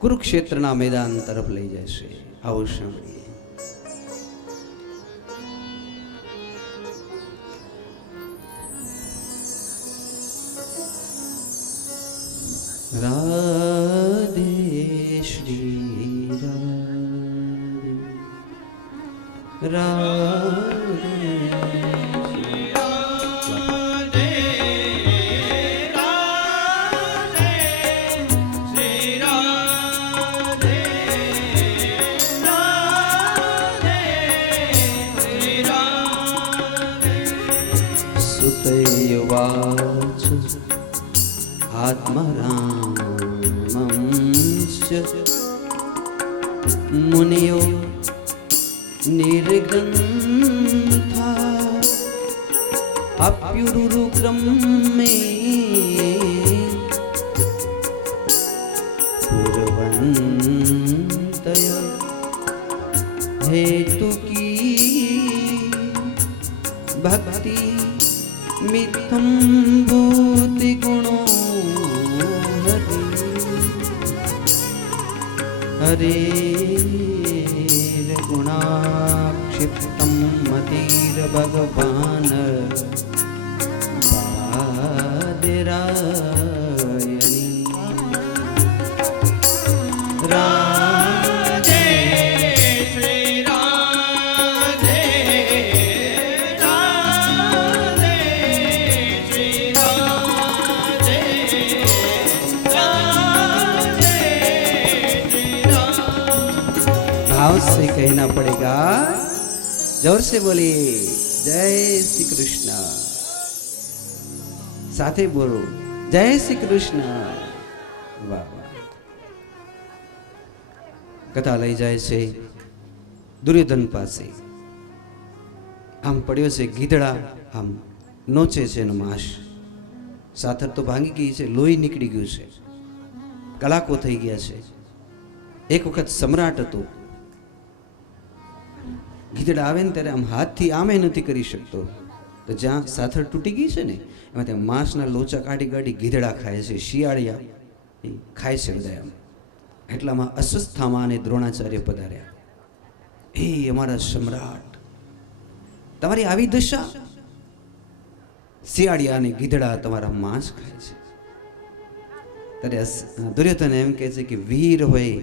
કુરુક્ષેત્રના મેદાન તરફ લઈ જશે. આવો સાંભળીએ. રાધે શ્રી રાધે રાધે सुतयवाच आत्मरामंश्च मुनियो निर्ग्रन्था अप्युरुक्रमे पूर्वन्तय हेतु की भक्ति मिथम भूति गुणो हरे गुणाक्षिप्तम मतिर भगवान बादरायणी भाव से कहना पड़ेगा. जोर से बोलिए जय श्री कृष्ण. साथे बोलो जय श्री कृष्ण. वाह वाह. कथा लई जाए છે દુર્યોધન પાસે. આમ પડ્યો છે ગીધડા, આમ નોચે છે એનો માંસ. સાથર તો ભાંગી ગઈ છે, લોહી નીકળી ગયું છે, કલાકો થઈ ગયા છે. એક વખત સમ્રાટ હતો. ગીધડા આવે ને ત્યારે આમ હાથથી આમે નથી કરી શકતો, તો જ્યાં સાથળ તૂટી ગઈ છે ને એમાં ત્યાં માંસના લોચા કાઢી કાઢી ગીધડા ખાય છે, શિયાળિયા એ ખાય છે બધા. આમ એટલામાં અસ્વસ્થામાં અને દ્રોણાચાર્ય પધાર્યા. એ અમારા સમ્રાટ, તમારી આવી દશા, શિયાળિયા અને ગીધડા તમારા માંસ ખાય છે. ત્યારે દુર્યોધન એમ કહે છે કે વીર હોય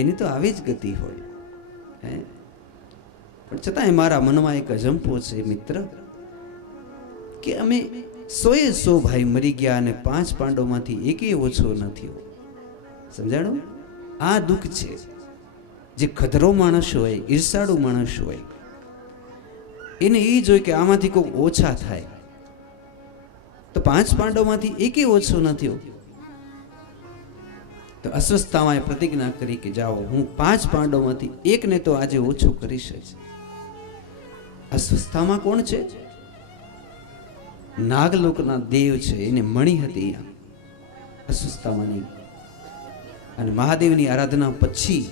એની તો આવી જ ગતિ હોય. પણ છતાંય મારા મનમાં એક અજંપો છે મિત્ર, કે અમે 100 ભાઈ મરી ગયા અને 5 પાંડવોમાંથી એકેય ઓછો ન થયો. સમજાણું? આ દુઃખ છે. જે ખતરો માણસ હોય, ઈર્ષાળુ માણસ હોય, એને એ જોઈ કે આમાંથી કોઈ ઓછા થાય. તો 5 પાંડવોમાંથી એકેય ઓછો ન થયો. તો અસ્વસ્થતામાં પ્રતિજ્ઞા કરી કે જાઓ, હું 5 પાંડવોમાંથી એકને તો આજે ઓછો કરીશ જ. અસ્વસ્થતામાં કોણ છે? નાગલોકના દેવ છે, એને મણી હતી. અસ્વસ્થામાની, અને મહાદેવની આરાધના પછી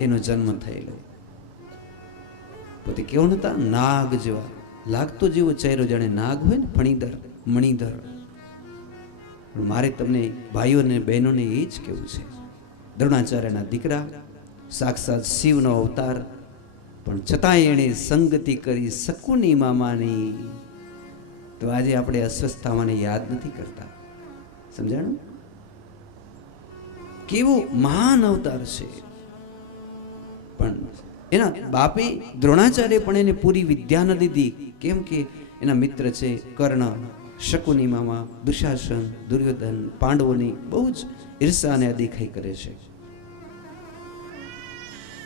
એનો જન્મ થયેલો. પોતે કેવો નતા, નાગ જેવા, લાગતો જેવો ચહેરો જાણે નાગ હોય ને, ફણીધર મણિધર. મારે તમને ભાઈઓ અને બહેનોને એ જ કેવું છે, દ્રોણાચાર્યના દીકરા, સાક્ષાત શિવનો અવતાર, પણ છતાંય એણે સંગતિ કરી શકુની મામાની. તો આજે આપણે અસ્વસ્થતામાને યાદ નથી કરતા. સમજાણું? કેવો મહાન અવતાર છે. પણ એના બાપે દ્રોણાચાર્ય પણ એને પૂરી વિદ્યા ન દીધી. કેમ કે એના મિત્ર છે કર્ણ, શકુની મામા, દુશાસન, દુર્યોધન, પાંડવોની બહુ જ ઈર્ષા અને અદેખાઈ કરે છે.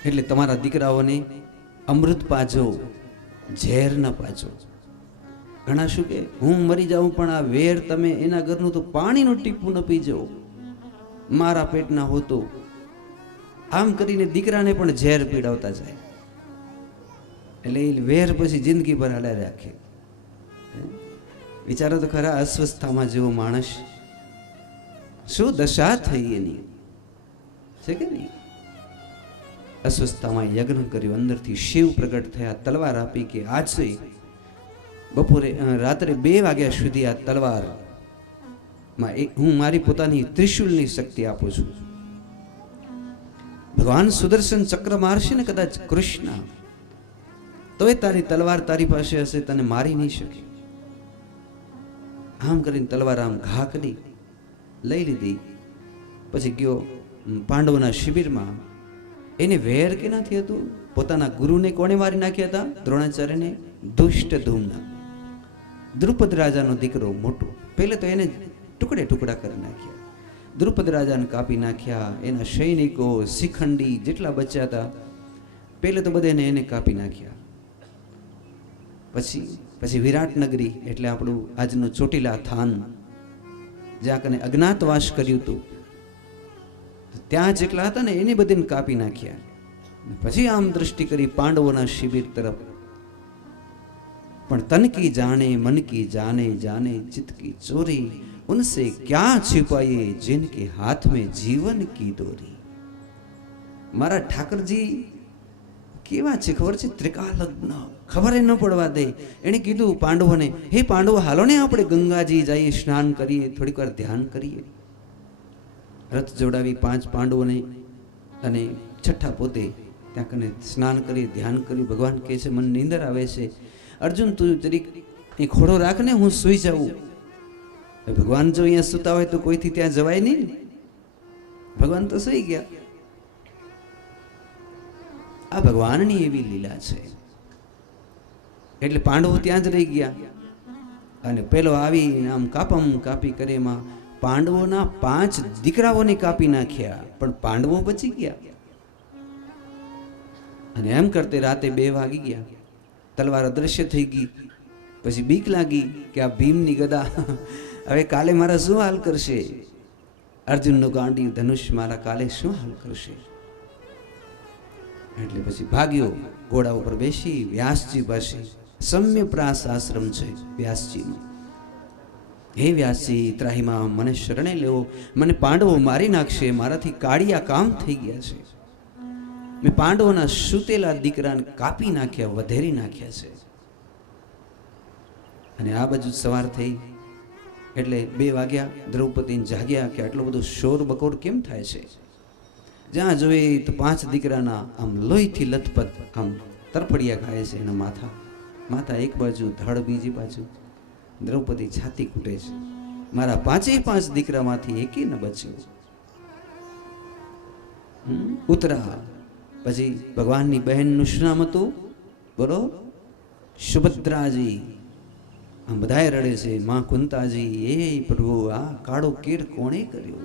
એટલે તમારા દીકરાઓને અમૃત પાજો, ઝેર ન પાજો. ઘણા શું કે હું મરી જાઉં પણ આ વેર તમે એના ઘરનું તો પાણીનું ટીપું ન પી જાઓ, મારા પેટના હોતો. આમ કરીને દીકરાને પણ ઝેર પીડાવતા જાય. એટલે એ વેર પછી જિંદગી ભર હાલ્યા રાખે. વિચારો તો ખરા, અસ્વસ્થતામાં જેવો માણસ શું દશા થઈ એની છે કે નહીં? અસ્વસ્થતામાં યજ્ઞ કર્યો, અંદરથી શિવ પ્રગટ થયા, તલવાર આપી કે આજે બપોરે રાત્રે 2 વાગ્યા સુધી આ તલવાર હું મારી પોતાની ત્રિશુલની શક્તિ આપું છું. ભગવાન સુદર્શન ચક્ર મારશે ને કદાચ કૃષ્ણ, તોય તારી તલવાર તારી પાસે હશે, તને મારી નહીં શકે. આમ કરીને તલવાર આમ ઘા કરી લઈ લીધી. પછી ગયો પાંડવોના શિબિરમાં. એને વેર કેનાથી હતું? પોતાના ગુરુને કોણે મારી નાખ્યા હતા? દ્રોણાચાર્યને. દુષ્ટ ધૂમના, દ્રુપદ રાજાનો દીકરો મોટો. પહેલે તો એને ટુકડે ટુકડા કરી નાખ્યા, દ્રુપદ રાજાને કાપી નાખ્યા. એના સૈનિકો શિખંડી જેટલા બચ્યા હતા પહેલે તો બધાને એને કાપી નાખ્યા. પછી વિરાટનગરી એટલે આપણું આજનું ચોટીલા થાન, જ્યાં કને અજ્ઞાતવાસ કર્યું હતું, ત્યાં જેટલા હતા ને એને બધાને કાપી નાખ્યા. પછી આમ દૃષ્ટિ કરી પાંડવોના શિબિર તરફ. પણ તન કી જાને મન કી જાને, જાને ચિત્ત કી ચોરી, ઉનસે ક્યાં છુપાઈએ जिनके हाथ में जीवन की डोरी. મારા ઠાકરજી કેવા છે ખબર છે? ત્રિકાલગ્ન, ખબર ન પડવા દે. એણે કીધું પાંડવોને, હે પાંડવો હાલો ને આપણે ગંગાજી જઈએ, સ્નાન કરીએ, થોડીક વાર ધ્યાન કરીએ. રથ જોડાવી 5 પાંડવોને અને છઠ્ઠા પોતે ત્યાં કને સ્નાન કરી ધ્યાન કર્યું. ભગવાન કહે છે મને નીંદર આવે છે, અર્જુન તું જરીક એ ખોડો રાખ ને, હું સૂઈ જાઉં. ભગવાન જો અહીંયા સૂતા હોય તો કોઈથી ત્યાં જવાય નહીં. ભગવાન તો સૂઈ ગયા. આ ભગવાનની એવી લીલા છે. એટલે પાંડવો ત્યાં જ રહી ગયા. અને પેલો આવી આમ કાપમ કાપી કરે. એમાં પાંડવોના 5 દીકરાઓને કાપી નાખ્યા, પણ પાંડવો બચી ગયા. અને એમ કરતે રાતે 2 વાગી ગયા. તલવાર અદ્રશ્ય થઈ ગઈ. પછી બીક લાગી કે આ ભીમની ગદા હવે કાલે મારા શું હાલ કરશે? અર્જુનનું ગાંડી ધનુષ મારા કાલે શું હાલ કરશે? એટલે પછી ભાગ્યો, ઘોડા ઉપર બેસી વ્યાસજી પાસે. સમ્યપ્રાસ આશ્રમ છે વ્યાસજીનો. હે વ્યાસજી, ત્રાહીમાં મને શરણે લેવો, મને પાંડવો મારી નાખશે, મારાથી કાળિયા કામ થઈ ગયા છે. મેં પાંડવોના સૂતેલા દીકરાને કાપી નાખ્યા, વધેરી નાખ્યા છે. અને આ બાજુ સવાર થઈ એટલે 2 વાગ્યા. દ્રૌપદીને જાગ્યા કે આટલો બધો શોર બકોર કેમ થાય છે? જ્યાં જોઈએ તો 5 દીકરાના આમ લોહીથી લથપથ આમ તરફડિયા ખાય છે. એના માથા એક બાજુ, ધડ બીજી બાજુ. દ્રૌપદી છાતી કૂટે છે, મારા 5 દીકરામાંથી એકે ન બચ્યો. ઉતરા. પછી ભગવાનની બહેનનું શું નામ હતું? બોલો. સુભદ્રાજી. આમ બધાએ રડે છે. માં કુંતાજી, એ પ્રભુ આ કાળો કેર કોણે કર્યો?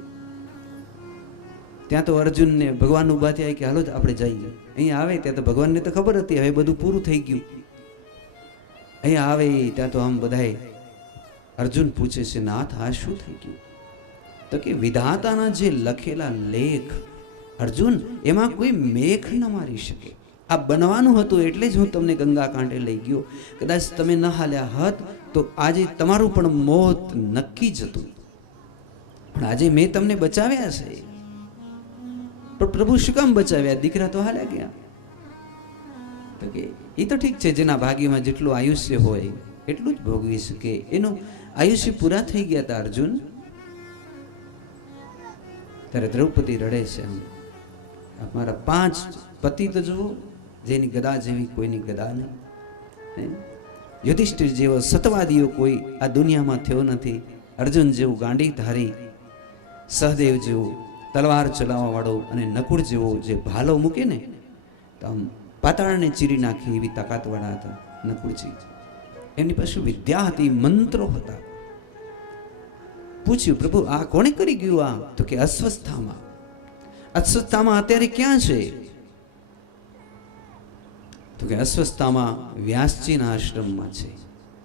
ત્યાં તો અર્જુનને ભગવાન ઉભા થયા કે હાલો આપણે જઈએ. અહીંયા આવે ત્યાં તો ભગવાનને તો ખબર હતી હવે બધું પૂરું થઈ ગયું. અહીંયા આવે ત્યાં તો આમ બધાએ અર્જુન પૂછે છે, નાથ આ શું થઈ ગયું? તો કે વિધાતાના જે લખેલા લેખ અર્જુન, એમાં કોઈ મેખ ન મારી શકે. આ બનવાનું હતું એટલે જ હું તમને ગંગા કાંઠે લઈ ગયો. કદાચ તમે ન હાલ્યા હોત તો આજે તમારું પણ મોત નક્કી જ હતું. પણ આજે મેં તમને બચાવ્યા છે. પણ પ્રભુ શું કામ બચાવ્યા? દીકરા તો હાલ્યા ગયા. તો કે એ તો ઠીક છે, જેના ભાગ્યમાં જેટલું આયુષ્ય હોય એટલું જ ભોગવી શકે. એનું આયુષ્ય પૂરા થઈ ગયા હતા અર્જુન. ત્યારે દ્રૌપદી રડે છે. મારા 5 પતિ તો જુઓ, જેની ગદા જેવી કોઈની ગદા નહીં. યુધિષ્ઠિર જેવો સતવાદીઓ કોઈ આ દુનિયામાં થયો નથી. અર્જુન જેવું ગાંડી ધારી, સહદેવ જેવું તલવાર ચલાવવા વાળો, અને નકુળ જેવો જે ભાલો મૂકે ને તો આમ પાતાળને ચીરી નાખી એવી તાકાતવાળા હતા નકુળજી. એમની પાસે વિદ્યા હતી, મંત્રો હતા. પૂછ્યું, પ્રભુ આ કોણે કરી ગયું આ? તો કે અસ્વસ્થામાં. અસ્વસ્થામાં અત્યારે ક્યાં છે? તો કે અસ્વસ્થામાં વ્યાસજીના આશ્રમમાં છે.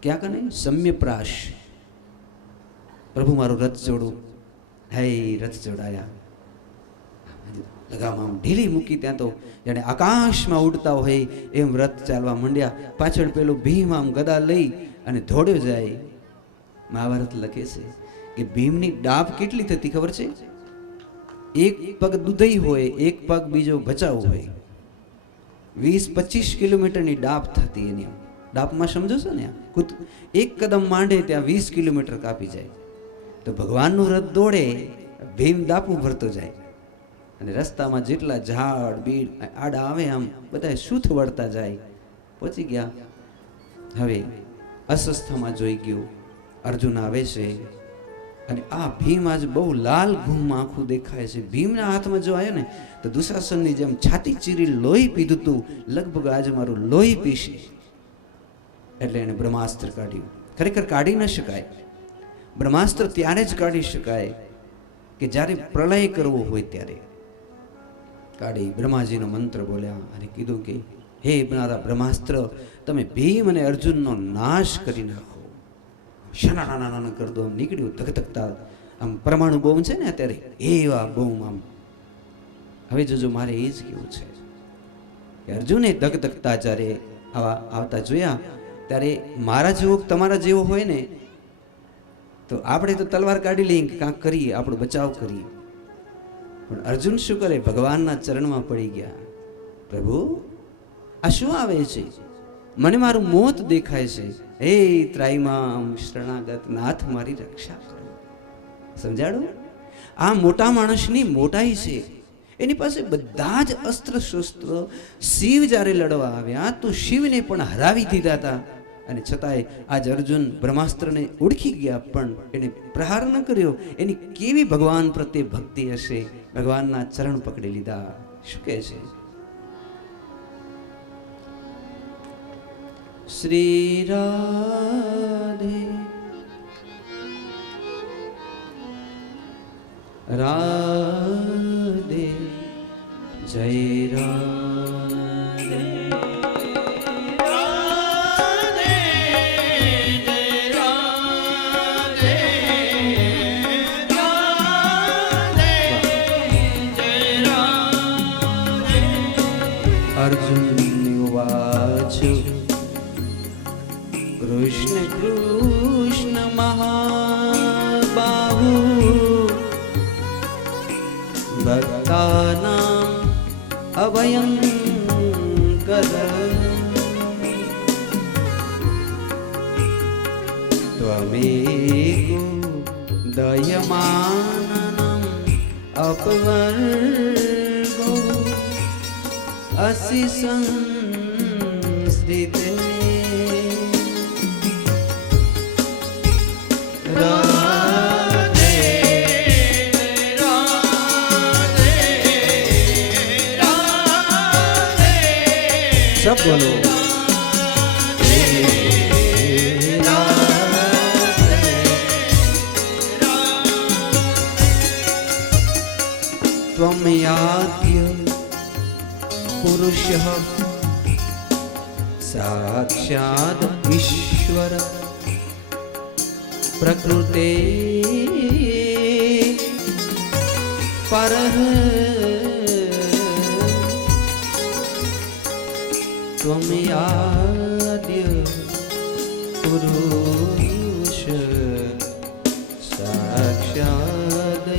ક્યાં કને? સમ્યપ્રાશ. પ્રભુ મારું રથ જોડું. હે રથ જોડાયા. લગામાં ઢીલી મૂકી, ત્યાં તો જાણે આકાશમાં ઉડતા હોય એમ રથ ચાલવા માંડ્યા. પાછળ પેલો ભીમ આમ ગદા લઈ અને દોડ્યો જાય. મહાભારત લખે છે કે ભીમની ડાબ કેટલી થતી ખબર છે? એક પગ દુધઈ હોય, એક પગ બીજો બચાવ હોય. 20-25 કિલોમીટરની ડાબ થતી એની. ડાબમાં સમજો છો ને? એક કદમ માંડે ત્યાં 20 કિલોમીટર કાપી જાય. તો ભગવાનનું રથ દોડે, ભીમ દાપું ભરતો જાય. અને રસ્તામાં જેટલા ઝાડ બીડ આડા આવે આમ બધા શુદ્ધ વળતા જાય. પહોંચી ગયા. હવે અસ્વસ્થમાં જોઈ ગયો. અર્જુન આવે છે અને આ ભીમ આજ બહુ લાલ ઘૂમ આખું દેખાય છે. ભીમના હાથમાં જો આવ્યો ને તો દુશાસનની જેમ છાતી ચીરી લોહી પીધું તું. લગભગ આજે મારું લોહી પીશે. એટલે એને બ્રહ્માસ્ત્ર કાઢ્યું. ખરેખર કાઢી ન શકાય. બ્રહ્માસ્ત્ર ત્યારે જ કાઢી શકાય કે જ્યારે પ્રલય કરવો હોય ત્યારે કાઢી. બ્રહ્માજીનો મંત્ર બોલ્યા અને કીધું કે હે મારા બ્રહ્માસ્ત્ર, તમે ભીમ અને અર્જુનનો નાશ કરી નાખો. નાના કરી દો. નીકળ્યું ધગધગતા. આમ પરમાણુ બોમ્બ છે ને અત્યારે, એવા બોમ્બ આમ. હવે જોજો, મારે એ જ કેવું છે કે અર્જુને ધગધગતા જ્યારે આવા આવતા જોયા, ત્યારે મારા જેવો તમારા જેવો હોય ને તો આપણે તો તલવાર કાઢી લઈએ કે કાંક કરીએ, આપણો બચાવ કરીએ. પણ અર્જુન શું કરે? ભગવાનના ચરણમાં પડી ગયા. પ્રભુ આ શું આવે છે? મને મારું મોત દેખાય છે. હે ત્રાઈમામ શરણાગત નાથ, મારી રક્ષા કરો. સમજાડો? આ મોટા માણસની મોટાઈ છે. એની પાસે બધા જ અસ્ત્ર શસ્ત્ર. શિવ જ્યારે લડવા આવ્યા તો શિવને પણ હરાવી દીધા હતા. અને છતાંય આજ અર્જુન બ્રહ્માસ્ત્રને ઓળખી ગયા પણ એને પ્રહાર ન કર્યો. એની કેવી ભગવાન પ્રત્યે ભક્તિ હશે! ભગવાનના ચરણ પકડી લીધા. શું કહે છે? શ્રી રાધે રાધે જય રાધે. કૃષ્ણ કૃષ્ણ મહાબાહુ ભક્તાનાં અભયંકર ત્વમેકો દયમાનનં અપવર્ગો અસि સંસ્થિતે. सब बोलो. त्वं याद्य पुरुषः साक्षात् ईश्वर प्रकृते परः. त्वं याद्य पुरुष साक्षात्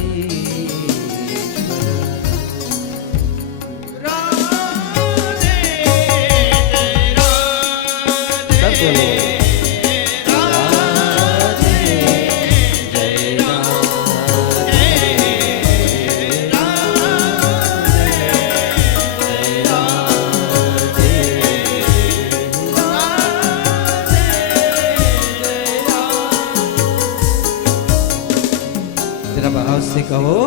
से कहो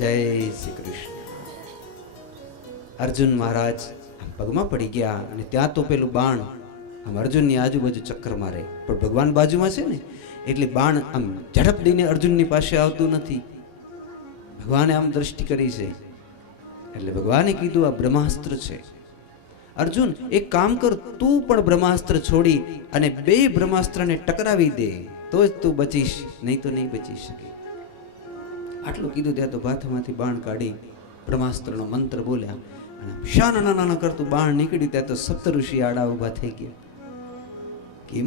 जय श्री कृष्ण। अर्जुन महाराज પગમાં પડી ગયા અને ત્યાં તો પેલું બાણ આમ અર્જુનની આજુબાજુ ચક્કર મારે, પણ ભગવાન બાજુમાં છે ને એટલે બાણ આમ ઝડપ દઈને અર્જુનની પાસે આવતું નથી. ભગવાને આમ દ્રષ્ટિ કરી છે એટલે ભગવાને કીધું આ બ્રહ્માસ્ત્ર છે. અર્જુન એક કામ કર, તું પણ બ્રહ્માસ્ત્ર છોડી અને બે બ્રહ્માસ્ત્રને ટકરાવી દે તો જ તું બચીશ, નહીં તો નહીં બચી શકે. આટલું કીધું ત્યાં તો ભાથમાંથી બાણ કાઢી બ્રહ્માસ્ત્રનો મંત્ર બોલ્યા અને શાના નાના કરતું બાણ નીકળ્યું ત્યાં તો સપ્તઋષિ આડા ઊભા થઈ ગયા. કેમ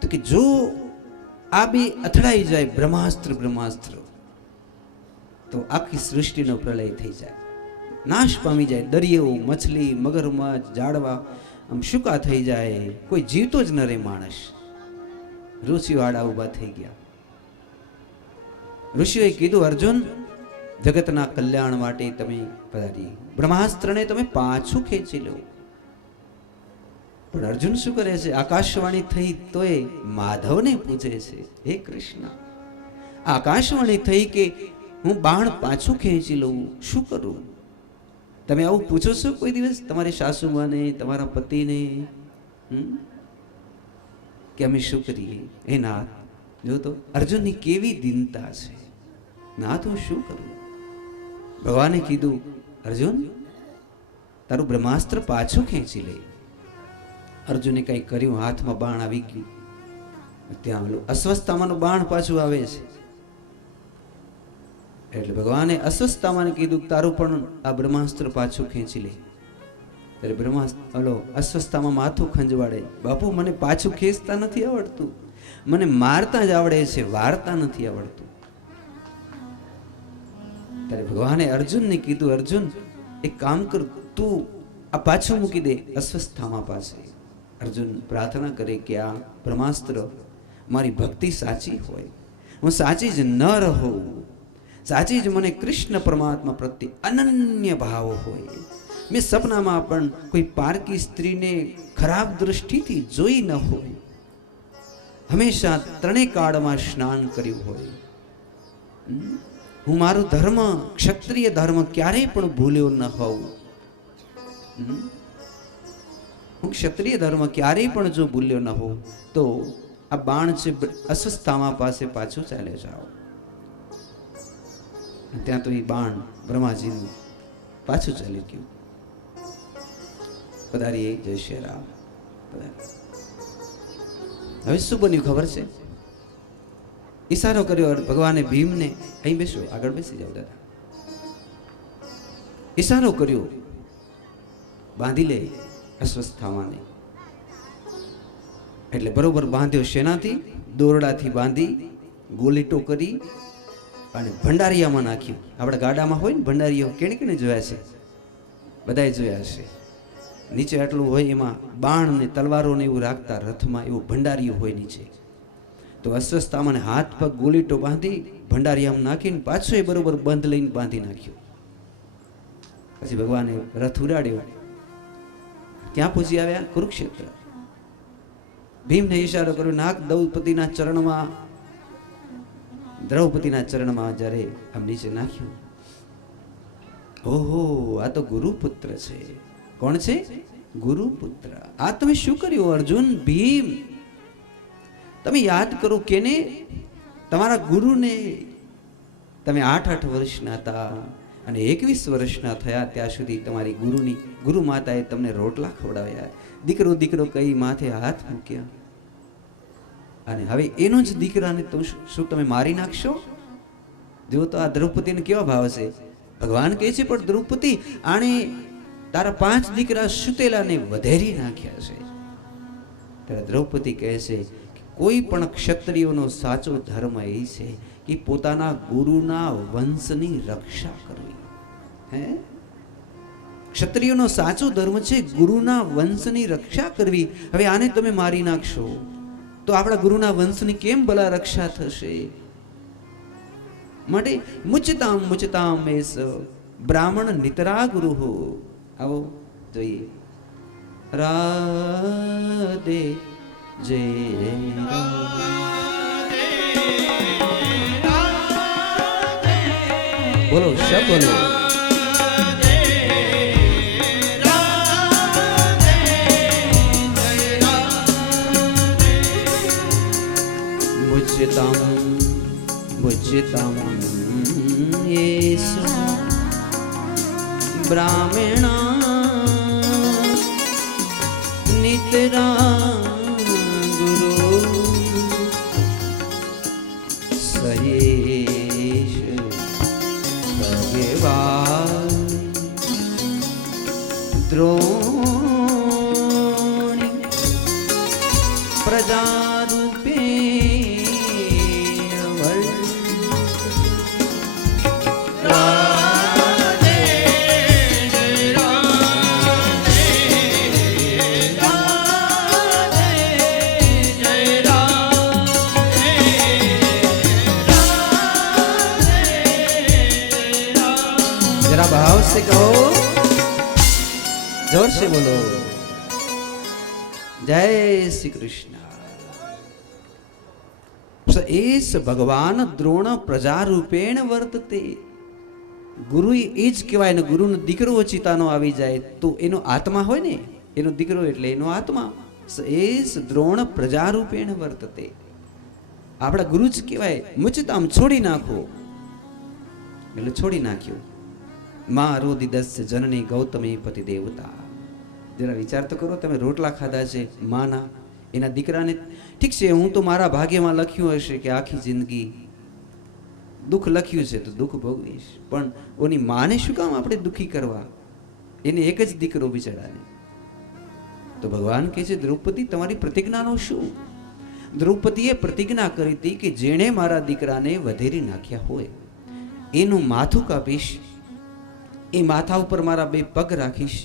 તો કે જો આ બે અથડાઈ જાય બ્રહ્માસ્ત્ર તો આખી સૃષ્ટિનો પ્રલય થઈ જાય, નાશ પામી જાય. દરિયો, મછલી, મગરમચ્છ, ઝાડવા આમ સૂકા થઈ જાય, કોઈ જીવતો જ ન રહે માણસ. ઋષિઓ આડા ઊભા થઈ ગયા. ઋષિઓએ કીધું અર્જુન જગતના કલ્યાણ માટે તમે પધારી, બ્રહ્માસ્ત્રને તમે પાછું ખેંચી લો. પણ અર્જુન શું કરે છે? આકાશવાણી થઈ તોય માધવને પૂછે છે, હે કૃષ્ણ આકાશવાણી થઈ કે હું બાણ પાછું ખેંચી લઉં, શું કરું? તમે આવું પૂછો છો કોઈ દિવસ તમારી સાસુમાને, તમારા પતિને કે અમે શું કરીએ? એ નાથ, જો તો અર્જુનની કેવી દીનતા છે. નાથ હું શું કરું? ભગવાને કીધું અર્જુન તારું બ્રહ્માસ્ત્ર પાછું ખેંચી લે. અર્જુને કંઈ કર્યું, હાથમાં બાણ આવી ગયું. ત્યાં ઓલું અસ્વસ્થતામાંનું બાણ પાછું આવે છે. એટલે ભગવાને અસ્વસ્થતામાં કીધું તારું પણ આ બ્રહ્માસ્ત્ર પાછું ખેંચી લે. ત્યારે બ્રહ્માસ્ત્ર ઓલો અસ્વસ્થતામાં માથું ખંજવાડે, બાપુ મને પાછું ખેંચતા નથી આવડતું, મને મારતા જ આવડે છે, વારતા નથી આવડતું. ત્યારે ભગવાને અર્જુનને કીધું અર્જુન એક કામ કર, તું આ પાછું મૂકી દે અસ્વસ્થતામાં પાસે. અર્જુન પ્રાર્થના કરે કે આ બ્રહ્માસ્ત્ર મારી ભક્તિ સાચી હોય, હું સાચી જ ન રહું, સાચી જ મને કૃષ્ણ પરમાત્મા પ્રત્યે અનન્ય ભાવ હોય, મેં સપનામાં પણ કોઈ પારકી સ્ત્રીને ખરાબ દ્રષ્ટિથી જોઈ ન હોય, હંમેશા ત્રણેય કાળમાં સ્નાન કર્યું હોય, હું મારો ધર્મ ક્ષત્રિય ધર્મ ક્યારેય પણ ભૂલ્યો ન હોઉં, હું ક્ષત્રિય ધર્મ ક્યારેય પણ જો ભૂલ્યો ન હોઉં તો આ બાણ છે અસ્વસ્થામાં પાસે પાછું ચાલે જાઓ. ત્યાં તો એ બાણ બ્રહ્માજીનું પાછું ચાલી ગયું. પધારીએ જય શ્રી રામ. હવે શું બન્યું ખબર છે? ઈશારો કર્યો ભગવાને ભીમને, અહીં બેસો, આગળ બેસી જાઓ દાદા. ઈશારો કર્યો, બાંધી લે અસ્વસ્થામાને. એટલે બરોબર બાંધ્યો. શેનાથી? દોરડાથી બાંધી ગોલીટો કરી અને ભંડારિયામાં નાખ્યું. આપણે ગાડામાં હોય ને ભંડારીઓ, કેણે કેણે જોયા છે? બધાએ જોયા છે. નીચે આટલું હોય એમાં બાણ ને તલવારો ને એવું રાખતા, રથમાં એવું ભંડારીયું હોય નીચે. તો અસ્વસ્થતામાં હાથ પગ ગોલીટો બાંધી ભંડારિયામાં નાખીને પાછો એ બરોબર બંધ લઈને બાંધી નાખ્યો. પછી ભગવાને રથ ઉડાડ્યો, ક્યાં પહોંચી આવ્યા? કુરુક્ષેત્ર. ભીમને ઈશારો કર્યો, નાક દ્રૌપદીના ચરણમાં જ્યારે આમ નીચે નાખ્યું. ઓહો, આ તો ગુરુપુત્ર છે. કોણ છે? ગુરુપુત્ર. આ તમે શું કર્યું અર્જુન? ભીમ, તમે યાદ કરો કેને? તમારા ગુરુને. તમે 8 વર્ષના હતા અને 21 વર્ષના થયા ત્યાં સુધી તમારી ગુરુ માતાએ તમને રોટલા ખવડાવ્યા, દીકરો કઈ માથે હાથ મૂક્યા, અને હવે એનો જ દીકરાને તો શું તમે મારી નાખશો? જો તો આ દ્રૌપદીને કેવા ભાવ છે. ભગવાન કહે છે પણ દ્રૌપદી, આણે તારા 5 દીકરા સુતેલાને વધેરી નાખ્યા છે. ત્યારે દ્રૌપદી કહે છે કોઈ પણ ક્ષત્રિયોનો સાચો ધર્મ એ છે કે પોતાના ગુરુના વંશની રક્ષા કરવી. હે, ક્ષત્રિયોનો સાચો ધર્મ છે ગુરુના વંશની રક્ષા કરવી. હવે આને તમે મારી નાખશો તો આપણા ગુરુના વંશની કેમ ભલા રક્ષા થશે? માટે મુચતામ એસ બ્રાહ્મણ નિતરા ગુરુ હો. આવો જોઈએ. રાધે જય રાધે. सब बोलो। बुझताम येसु ब्राह्मणा नितरा गुरु सहेश भगवान द्रोणी प्रजारूपे भाव से कहो, जोर से बोलो, जय श्री कृष्ण। एस भगवान द्रोण प्रजा रूपेण वर्तते। गुरु एज कहेवाय ने गुरु नो दीकरो चितानो आवी जाए तो एनो आत्मा होय ने, एनो दीकरो एटले एनो आत्मा। एस द्रोण प्रजा रूपेण वर्तते। आपड़ा गुरु ज कहेवाय, मुचताम छोड़ी नाखो એટલે છોડી નાખ્યું। માં રોદી દસ જનની ગૌતમી પતિ દેવતા। જરા વિચાર તો કરો, તમે રોટલા ખાધા છે માના, એના દીકરાને ઠીક છે હું તો મારા ભાગ્યમાં લખ્યું હશે કે આખી જિંદગી દુઃખ લખ્યું છે તો દુઃખ ભોગવીશ, પણ ઓની માને શું કામ આપણે દુઃખી કરવા? એને એક જ દીકરો બિચારાને। તો ભગવાન કહે છે દ્રૌપદી તમારી પ્રતિજ્ઞાનો શું? દ્રૌપદીએ પ્રતિજ્ઞા કરી હતી કે જેણે મારા દીકરાને વધેરી નાખ્યા હોય એનું માથું કાપીશ, એ માથા ઉપર મારા બે પગ રાખીશ,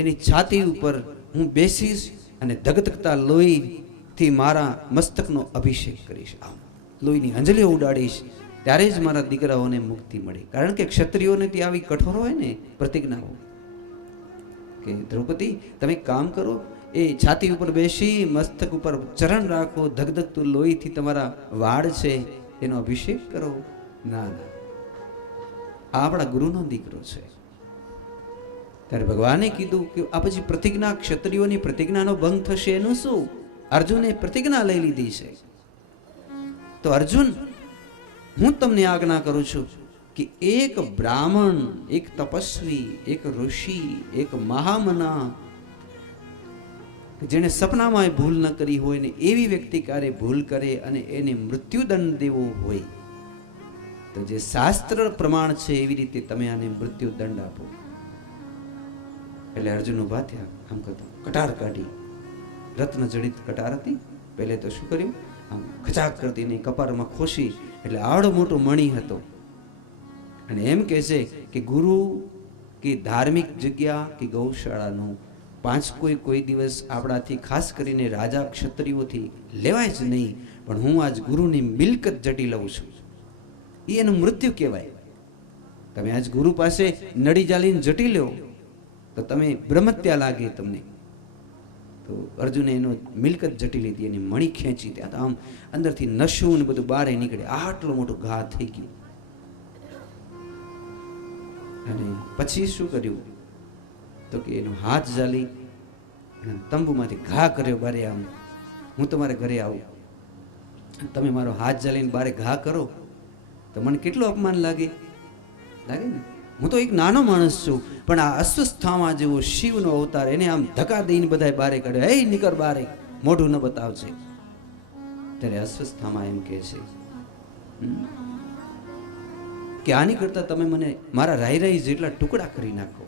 એની છાતી ઉપર હું બેસીશ અને ધગધગતા લોહીથી મારા મસ્તકનો અભિષેક કરીશ, આમ લોહીની અંજલીઓ ઉડાડીશ, ત્યારે જ મારા દીકરાઓને મુક્તિ મળે। કારણ કે ક્ષત્રિયોને ત્યાં આવી કઠોર હોય ને પ્રતિજ્ઞાઓ કે દ્રૌપદી તમે કામ કરો, એ છાતી ઉપર બેસી મસ્તક ઉપર ચરણ રાખો, ધગધગતું લોહીથી તમારા વાળ છે એનો અભિષેક કરો। ના ના, આપણા ગુરુનો દીકરો છે। ત્યારે ભગવાને કીધું કે આ પછી પ્રતિજ્ઞા, ક્ષત્રિયોની પ્રતિજ્ઞાનો ભંગ થશે એનું શું? અર્જુને પ્રતિજ્ઞા લઈ લીધી છે તો અર્જુન હું તમને આજ્ઞા કરું છું કે એક બ્રાહ્મણ, એક તપસ્વી, એક ઋષિ, એક મહામના જેને સપનામાં ભૂલ ન કરી હોય ને એવી વ્યક્તિ ક્યારે ભૂલ કરે અને એને મૃત્યુદંડ દેવો હોય તો જે શાસ્ત્ર પ્રમાણ છે એવી રીતે તમે આને મૃત્યુદંડ આપો। એટલે અર્જુન ઉભા થયા, આમ કરતા કટાર કાઢી, રત્ન જડિત કટાર હતી, પહેલે તો શું કર્યું આમ ખચાક કરતી નહીં કપારમાં ખોશી, એટલે આવડો મોટો મણી હતો અને એમ કહે છે કે ગુરુ કે ધાર્મિક જગ્યા કે ગૌશાળાનું પાંચ કોઈ દિવસ આપણાથી ખાસ કરીને રાજા ક્ષત્રિયોથી લેવાય જ નહીં, પણ હું આજ ગુરુની મિલકત જટી લઉં છું, એ એનું મૃત્યુ કહેવાય। તમે આજ ગુરુ પાસે નડી જાલીને જટી લો તો તમે બ્રહ્મત્યા લાગે તમને। તો અર્જુને એનો મિલકત જટી લીધી, એની મણી ખેંચી, ત્યાં આમ અંદરથી નશું ને બધું બહાર નીકળે, આટલો મોટો ઘા થઈ ગયો। અને પછી શું કર્યું તો કે એનો હાથ ઝાલી અને તંબુમાંથી ઘા કર્યો બારે, આમ હું તમારે ઘરે આવું, તમે મારો હાથ ઝાલીને બારે ઘા કરો તો મને કેટલું અપમાન લાગે ને? હું તો એક નાનો માણસ છું, પણ આ અસ્વસ્થામાં જેવો શિવનો અવતાર, એને આમ ધક્કા દઈને બધાય બારે કાઢ્યો, એ નીકળ બારે, મોઢું ન બતાવશે। ત્યારે અસ્વસ્થામાં એમ કહે છે કે આની કરતા તમે મને મારા રાઈ જેટલા ટુકડા કરી નાખો।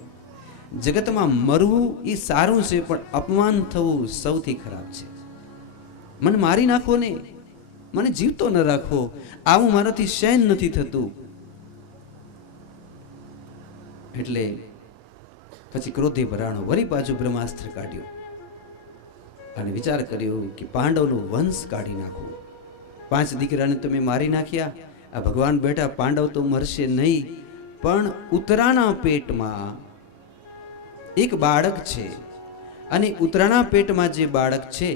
જગતમાં મરવું એ સારું છે, પણ અપમાન થવું સૌથી ખરાબ છે। મને મારી નાખો ને, મને જીવતો ન રાખો, આવું મારાથી સહન નથી થતું। એટલે પછી ક્રોધે ભરાણો વળી પાછું બ્રહ્માસ્ત્ર કાઢ્યું અને વિચાર કર્યો કે પાંડવનો વંશ કાઢી નાખું। 5 દીકરાને તમે મારી નાખ્યા, આ ભગવાન બેઠા પાંડવ તો મરશે નહીં, પણ ઉત્તરાના પેટમાં એક બાળક છે અને ઉત્તરાના પેટમાં જે બાળક છે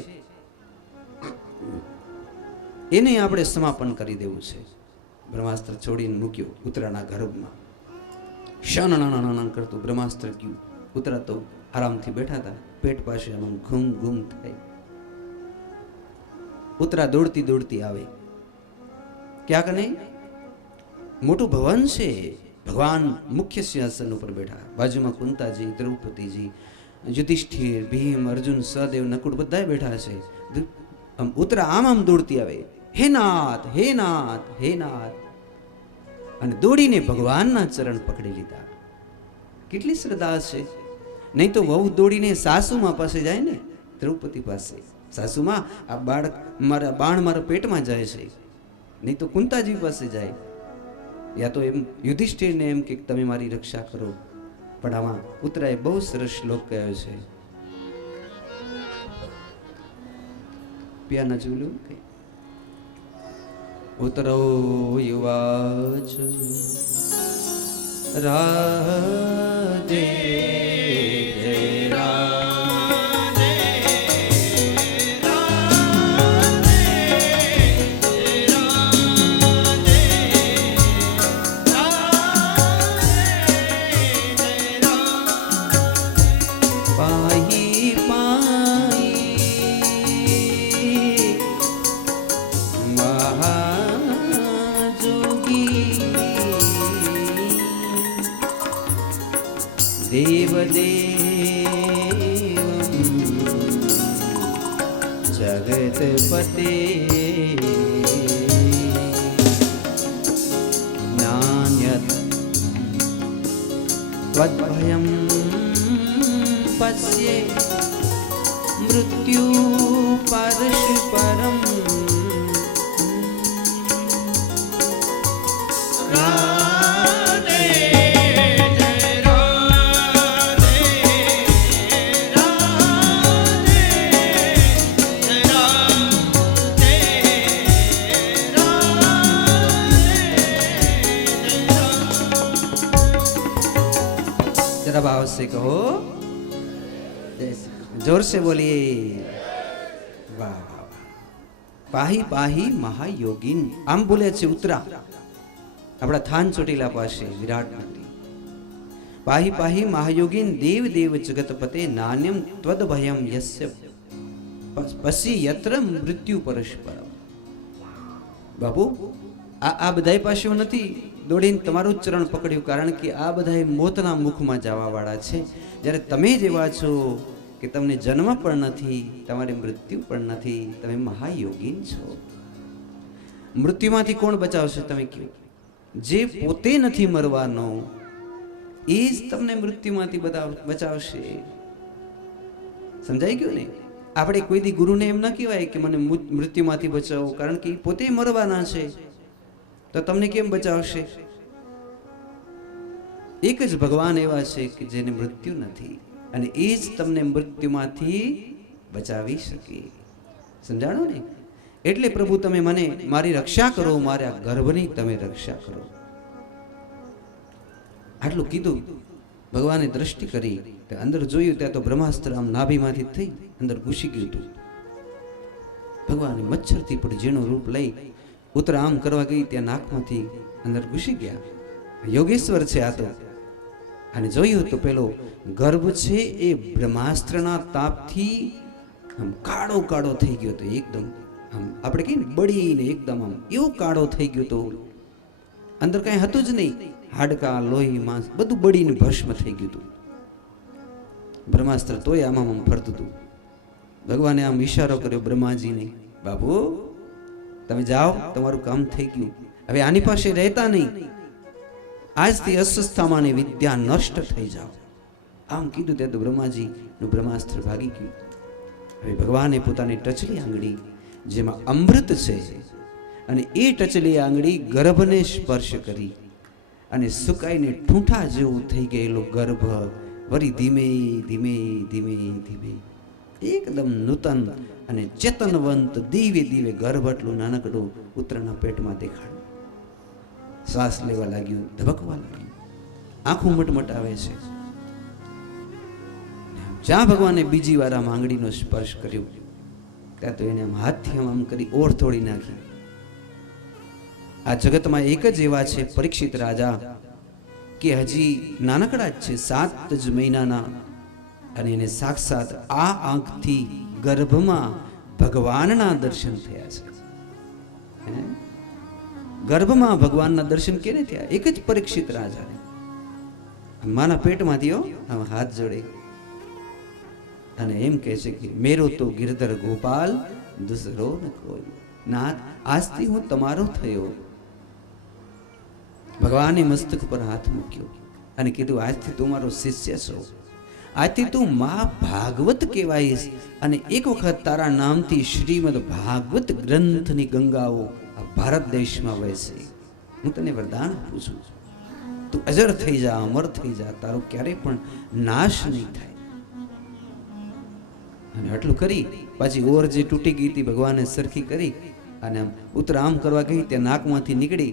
એને આપણે સમાપન કરી દેવું છે। બ્રહ્માસ્ત્ર છોડીને મૂક્યો ઉત્તરાના ગર્ભમાં। શન કરતું બ્રહ્માસ્ત્ર ગયું. ઉતરા તો આરામથી બેઠા હતા, પેટ પાસે આમ ઘૂમ ઘૂમ થાય. ઉતરા દોડતી દોડતી આવે. ક્યાંક નહીં મોટું ભવન છે, ભગવાન મુખ્ય સિંહાસન ઉપર બેઠા, બાજુમાં કુંતાજી, દ્રૌપદીજી, યુધિષ્ઠિર, ભીમ, અર્જુન, સહદેવ, નકુળ બધા બેઠા છે. આમ ઉતરા આમ દોડતી આવે, હે નાથ, હે નાથ, હે નાથ, અને દોડીને ભગવાનના ચરણ પકડી લીધા. કેટલી શ્રદ્ધા છે! નહીં તો વહુ દોડીને સાસુમાં પાસે જાય ને, દ્રૌપદી પાસે, સાસુમાં આ બાળક મારા બાણ મારા પેટમાં જાય છે. નહીં તો કુંતાજી પાસે જાય, યા તો એમ યુધિષ્ઠિરને એમ કે તમે મારી રક્ષા કરો. પણ આમાં ઉતરાએ બહુ સરસ શ્લોક કહ્યો છે. પિયાના જોયું કે ઉતરો યુવાચ રાધે જગતપતે નાન્યત ત્વદ્ભયં પશ્યે મૃત્યુ પરસ્પરમ भाव से कहो, जोर से बोलिए वाह वाह. पाही पाही महायोगीन आम बोले છે ઉતરા આપણા થાન ચોટીલા પાસે વિરાટ મંદિર. પાહી પાહી મહાયોગીન દેવ દેવ જગતપતે નાન્યમ ત્વદ ભયમ યસ્ય પસી યત્ર મૃત્યુ પરસ્પરમ. બાપુ આ બધાય પાસે નથી દોડીને તમારું ચરણ પકડ્યું, કારણ કે આ બધા મોતના મુખમાં જવા વાળા છે. જ્યારે તમે જેવા છો કે તમને જન્મ પણ નથી, તમારે મૃત્યુ પણ નથી, તમે મહાયોગીન છો. મૃત્યુમાંથી કોણ બચાવશે? તમે કહો. જે પોતે નથી મરવાનો એ જ તમને મૃત્યુમાંથી બચાવશે. સમજાઈ ગયું ને? આપણે કોઈ દી ગુરુને એમ ના કહેવાય કે મને મૃત્યુમાંથી બચાવો, કારણ કે પોતે મરવાના છે. તો તમને કેમ બચાવશે? એક જ ભગવાન એવા છે કે જેને મૃત્યુ નથી, અને એ જ તમને મૃત્યુમાંથી બચાવી શકે. સમજાણો ને? એટલે પ્રભુ તમે મને મારી રક્ષા કરો, મારા ગર્ભની તમે રક્ષા કરો. આટલું કીધું. ભગવાને દ્રષ્ટિ કરી, અંદર જોયું ત્યાં તો બ્રહ્માસ્ત્ર આમ નાભીમાંથી થઈ અંદર ઘૂસી ગયું હતું. ભગવાને મચ્છરથી પણ ઝીણું રૂપ લઈ ઉતરા આમ કરવા ગઈ, ત્યાં નાકમાંથી અંદર ઘૂસી ગયા. યોગેશ્વર છે આ તો. અને જોયું તો પેલો ગર્ભ છે એ બ્રહ્માસ્ત્રના તાપથી આમ કાળો કાળો થઈ ગયો હતો. એકદમ આમ આપણે કહીએ ને બળીને એકદમ આમ એવો કાળો થઈ ગયો હતો. અંદર કાંઈ હતું જ નહીં, હાડકા, લોહી, માંસ બધું બળીને ભસ્મ થઈ ગયું હતું. બ્રહ્માસ્ત્ર તોય આમ ફરતું હતું. ભગવાને આમ ઈશારો કર્યો બ્રહ્માજીને, બાબુ તમે જાઓ, તમારું કામ થઈ ગયું, હવે આની પાસે રહેતા નહીં, આજથી અસ્વસ્થામાંની વિદ્યા નષ્ટ થઈ જાઓ. આમ કીધું ત્યાં તો બ્રહ્માજીનું બ્રહ્માસ્ત્ર ભાગી ગયું. હવે ભગવાને પોતાની ટચલી આંગળી જેમાં અમૃત છે, અને એ ટચલી આંગળી ગર્ભને સ્પર્શ કરી અને સુકાઈને ઠૂંઠા જેવું થઈ ગયેલો ગર્ભ વળી ધીમે ધીમે ધીમે ધીમે એકદમ નૂતન અને ચેતનવંત દિવ્ય દિવ્ય ગર્ભ એટલું નાનકડું ઉત્તરના પેટમાં દેખાડ્યું. શ્વાસ લેવા લાગ્યું, ધબકવા લાગ્યું, આંખો મટમટાવે છે. જ્યાં ભગવાને બીજી વાર આમ આંગળીનો સ્પર્શ કર્યો ત્યાં તો એને આમ હાથથી આમ કરી ઓર તોડી નાખી. આ જગતમાં એક જ એવા છે પરીક્ષિત રાજા કે હજી નાનકડા જ છે, 7 જ મહિનાના, અને એને સાક્ષાત આ આંખથી ગર્ભમાં ભગવાનના દર્શન થયા છે. હે? ગર્ભમાં ભગવાનના દર્શન કેને થયા? એક જ પરીક્ષિત રાજાને, માના પેટમાંથી આમ હાથ જોડે અને એમ કહે છે કે મેરો તો ગિરધર ગોપાલ દુસરો ન કોઈ. નાથ, આજથી હું તમારો થયો. ભગવાને મસ્તક પર હાથ મૂક્યો અને કીધું આજથી તું મારો શિષ્ય છો, આજથી તું મા ભાગવત કહેવાઈશ, અને એક વખત તારા નામથી શ્રીમદ ભાગવત ગ્રંથની ગંગાઓ આ ભારત દેશમાં વહેશે. હું તને વરદાન આપું છું, તું અજર થઈ જા, અમર થઈ જા, તારો ક્યારેય પણ નાશ નહીં થાય. અને આટલું કરી પાછી ઓર જે તૂટી ગઈ હતી ભગવાને સરખી કરી અને ઉત્તરામ કરવા ગઈ, ત્યાં નાકમાંથી નીકળી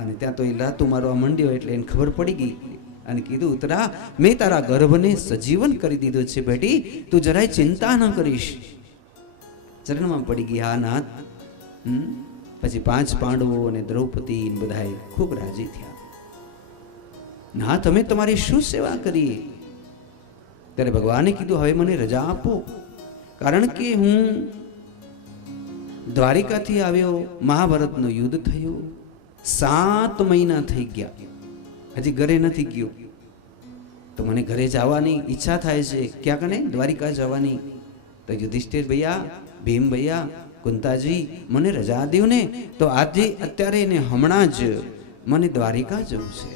અને ત્યાં તો એ લાતો મારવા માંડ્યો. એટલે એને ખબર પડી ગઈ અને કીધું, ઉત્તરા, મેં તારા ગર્ભને સજીવન કરી દીધો છે બેટી, તું જરાય ચિંતા ન કરીશ. ચરણમાં પડી ગઈ, હા નાથ. પછી 5 પાંડવો અને દ્રૌપદી બધાએ ખૂબ રાજી થયા. નાથ, અમે તમારી શું સેવા કરીએ? ત્યારે ભગવાને કીધું, હવે મને રજા આપો, કારણ કે હું દ્વારિકાથી આવ્યો, મહાભારતનું યુદ્ધ થયું, 7 મહિના થઈ ગયા, હજી ઘરે નથી ગયો, તો મને ઘરે જવાની ઈચ્છા થાય છે. ક્યાં કને? દ્વારિકા જવાની. તો યુધિષ્ઠિર ભૈયા, ભીમ ભૈયા, કુંતાજી, મને રજા દો ને, તો આજે અત્યારે ને હમણાં જ મને દ્વારિકા જવું છે.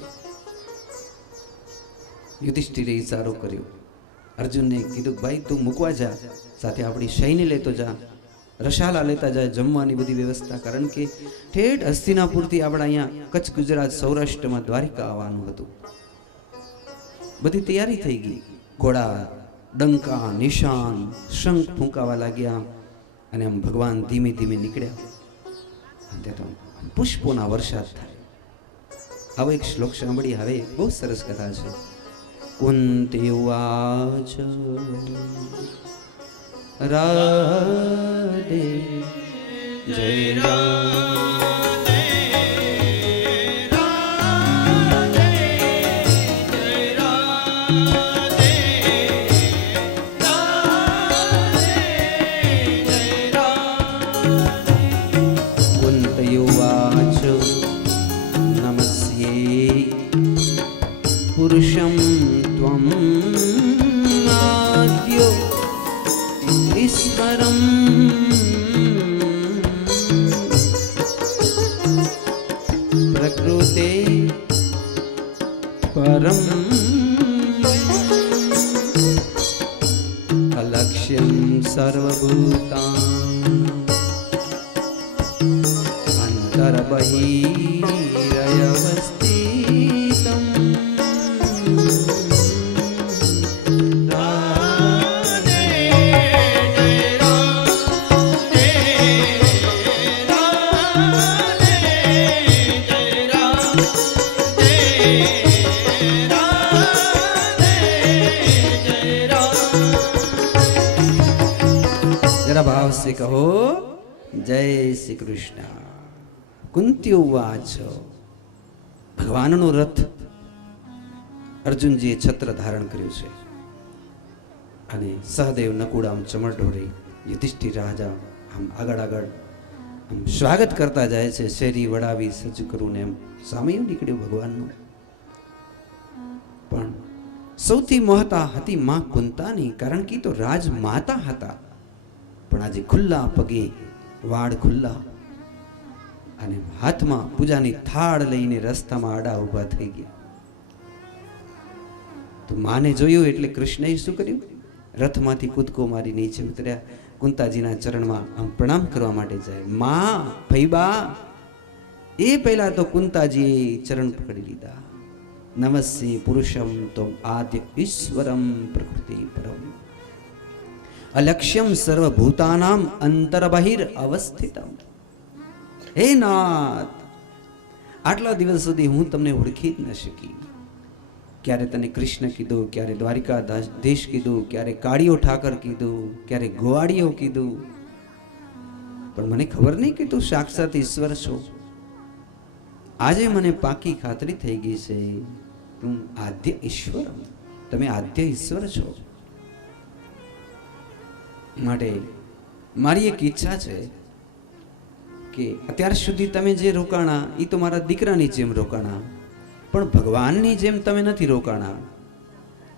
યુધિષ્ઠિરે ઈશારો કર્યો. અર્જુનને કીધું, ભાઈ તું મૂકવા જા, સાથે આપણી સૈન્ય લેતો જા, રસાલા લેતા જાય, જમવાની બધી વ્યવસ્થા, કારણ કે ઠેઠ હસ્તિનાપુરથી આપણા અહીંયા કચ્છ, ગુજરાત, સૌરાષ્ટ્રમાં દ્વારિકા આવવાનું હતું. બધી તૈયારી થઈ ગઈ. ઘોડા, ડંકા, નિશાન, શંખ ફૂંકાવા લાગ્યા અને આમ ભગવાન ધીમે ધીમે નીકળ્યા. ત્યાં તો પુષ્પોના વરસાદ થાય. આવો એક શ્લોક સાંભળી. હવે બહુ સરસ કથા છે. કુંતી ઉવાચ રાધે જય રાધે રાધે જય રાધે રાધે જય રાધે. કુંતી ઉવાચ નમસ્યે પુરુષમ ત્વમ આદ્યો ઈશ્વરમ પ્રકૃતે પરમ અલક્ષ્યમ સર્વભૂતાન અંતર્બહિરયવસ્થિતમ. ભાવ से કહો જય શ્રી કૃષ્ણ. કુંતી ઉવાચ. ભગવાનનો રથ અર્જુનજીએ છત્ર ધારણ કર્યું છે અને સહદેવ, નકુળ આમ ચમરઢોરી, યુધિષ્ઠિર રાજા આમ આગળ આગળ આમ સ્વાગત કરતા જાય છે. શેરી વડાવી સજ્જ કરું ને એમ સામયું નીકળ્યું ભગવાનનું. પણ સૌથી મહત્તા હતી માં કુંતાની, કારણ કે તો રાજમાતા હતા. પણ આજે ખુલ્લા પગે, વાળ ખુલ્લા અને હાથમાં પૂજાની થાળ લઈને રસ્તામાં આડા ઊભા થઈ ગયા. તો માને જોયું એટલે કૃષ્ણએ શું કર્યું? રથમાંથી કૂદકો મારી નીચે ઉતર્યા, કુંતાજીના ચરણમાં આમ પ્રણામ કરવા માટે જાય. માં, ભૈબા. એ પહેલા તો કુંતાજીએ ચરણ પકડી લીધા. નમસ્તે પુરુષમ તમ આદ્ય ઈશ્વરમ પ્રકૃતિ પરમ અલક્ષ્યમ સર્વભૂતાનામ અંતર્બહિર અવસ્થિતમ. હે નાથ, આટલા દિવસ સુધી હું તમને ઓળખી જ ન શકી. ક્યારે તને કૃષ્ણ કીધું, ક્યારે દ્વારિકા દેશ કીધું, ક્યારે કાળિયો ઠાકર કીધું, ક્યારે ગોવાળિયો કીધું, પણ મને ખબર નહીં કે તું સાક્ષાત ઈશ્વર છો. આજે મને પાકી ખાતરી થઈ ગઈ છે કે હું આદ્ય ઈશ્વર, તમે આદ્ય ઈશ્વર છો. માટે મારી એક ઈચ્છા છે કે અત્યાર સુધી તમે જે રોકાણા એ તો મારા દીકરાની જેમ રોકાણા, પણ ભગવાનની જેમ તમે નથી રોકાણા.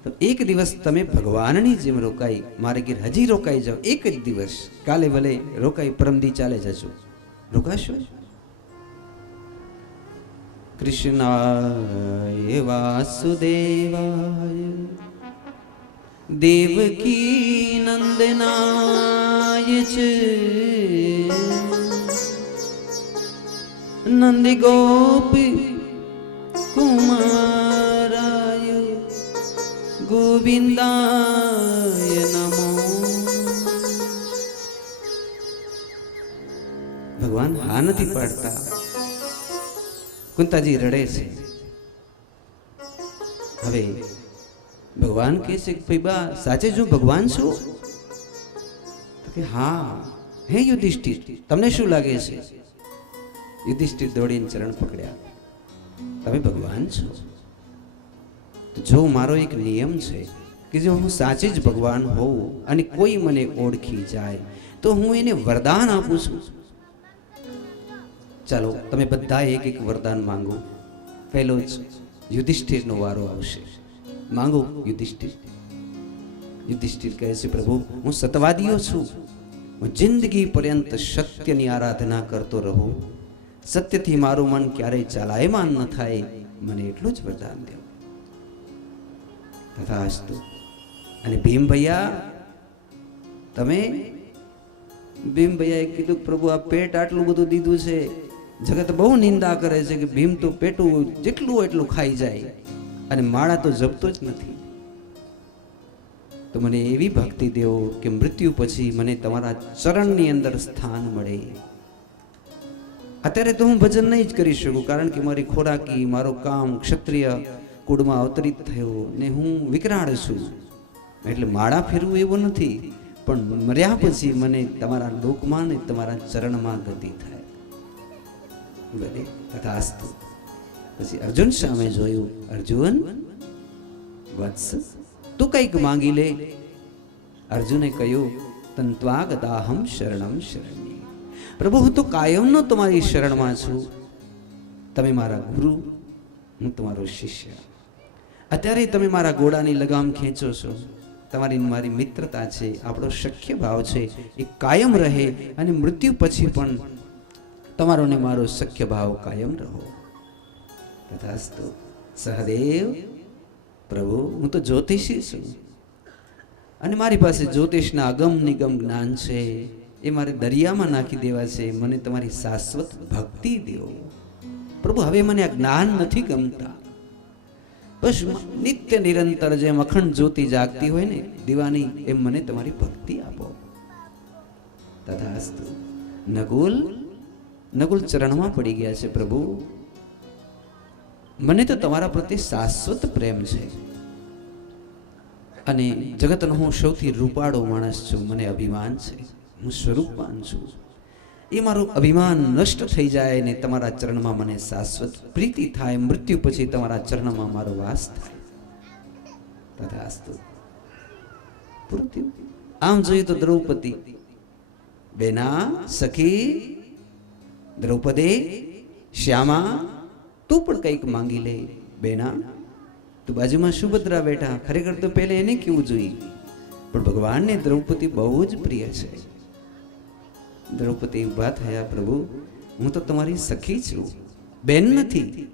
તો એક દિવસ તમે ભગવાનની જેમ રોકાઈ મારે ઘેર હજી રોકાઈ જાઓ. એક જ દિવસ, કાલે ભલે રોકાઈ, પરમદી ચાલે જજો. રોકાશો? કૃષ્ણાય વાસુદેવાય દેવકી નંદનાય ચ નંદી ગોપી કુમારાય ગોવિંદાય નમો. ભગવાન હા નથી પાડતા. કુંતાજી રડે છે. હવે ભગવાન કહે છે કે ભાઈ બા સાચે જો ભગવાન છો? તો કે હા. હે યુધિષ્ઠિર, તમને શું લાગે છે? યુધિષ્ઠિર દોડીને ચરણ પકડ્યા. તમે ભગવાન છો? તો જો મારો એક નિયમ છે કે જો હું સાચે જ ભગવાન હોઉં અને કોઈ મને ઓળખી જાય તો હું એને વરદાન આપું છું. ચાલો તમે બધા એક એક વરદાન માંગો. પહેલો જ યુધિષ્ઠિરનો વારો આવશે. માંગો યુધિષ્ઠિર. યુધિષ્ઠિર કહે છે પ્રભુ હું સતવાદીઓ છું, હું જિંદગી પર્યંત સત્યની આરાધના કરતો રહું, સત્યથી મારું મન ક્યારેય ચાલાયમાન ન થાય, મને એટલું જ વરદાન દો. તથાસ્તુ. અને ભીમ ભૈયા તમે? ભીમ ભૈયાએ કીધું પ્રભુ આ પેટ આટલું બધું દીધું છે, જગત બહુ નિંદા કરે છે કે ભીમ તો પેટું જેટલું હોય એટલું ખાઈ જાય અને માળા તો જપતો જ નથી. તો મને એવી ભક્તિ દેવો કે મૃત્યુ પછી મને તમારા ચરણની અંદર સ્થાન મળે. અત્યારે તો હું ભજન નહીં જ કરી શકું, કારણ કે મારી ખોરાકી, મારો કામ ક્ષત્રિય કુળમાં અવતરિત થયો ને હું વિકરાળ છું, એટલે માળા ફેરવું એવું નથી, પણ મર્યા પછી મને તમારા લોકમાં ને તમારા ચરણમાં ગતિ થાય. ભલે તથાસ્તુ. પછી અર્જુન સામે જોયું. અર્જુન વત્સ તું કંઈક માંગી લે. અર્જુને કહ્યું તંત્વાગતાહમ શરણમ શરણ્ય. પ્રભુ હું તો કાયમનો તમારી શરણમાં છું. તમે મારા ગુરુ, હું તમારો શિષ્ય. અત્યારે તમે મારા ઘોડાની લગામ ખેંચો છો, તમારી મારી મિત્રતા છે, આપણો સખ્ય ભાવ છે, એ કાયમ રહે અને મૃત્યુ પછી પણ તમારો ને મારો સખ્ય ભાવ કાયમ રહો. તથાસ્તુ. સહદેવ પ્રભુ હું તો જ્યોતિષી છું અને મારી પાસે જ્યોતિષના અગમ નિગમ જ્ઞાન છે, એ મારે દરિયામાં નાખી દેવા છે. મને તમારી શાશ્વત ભક્તિ દો પ્રભુ. હવે મને આ જ્ઞાન નથી ગમતા. બસ નિત્ય નિરંતર જેમ અખંડ જ્યોતિ જાગતી હોય ને દીવાની, એમ મને તમારી ભક્તિ આપો. તથાસ્તુ. નકુલ ચરણમાં પડી ગયા છે. પ્રભુ મને તો તમારા પ્રત્યે શાશ્વત પ્રેમ છે અને જગતનો હું સૌથી રૂપાળો માણસ છું, મને અભિમાન છે, હું સ્વરૂપવાન છું. એ મારું અભિમાન નષ્ટ થઈ જાય ને તમારા ચરણમાં મને શાશ્વત પ્રીતિ થાય, મૃત્યુ પછી તમારા ચરણમાં મારો વાસ થાય. તથાસ્તુ. આમ જોઈએ તો દ્રૌપદી બેના સખી દ્રૌપદી શ્યામા તું પણ કંઈક માંગી લે. બેના તું બાજુમાં સુભદ્રા બેઠા, ખરેખર તો પહેલે એને કેવું જોઈએ, પણ ભગવાનને દ્રૌપદી બહુ જ પ્રિય છે. દ્રૌપદી ઉભા થયા. પ્રભુ હું તો તમારી સખી છું, બેન નથી,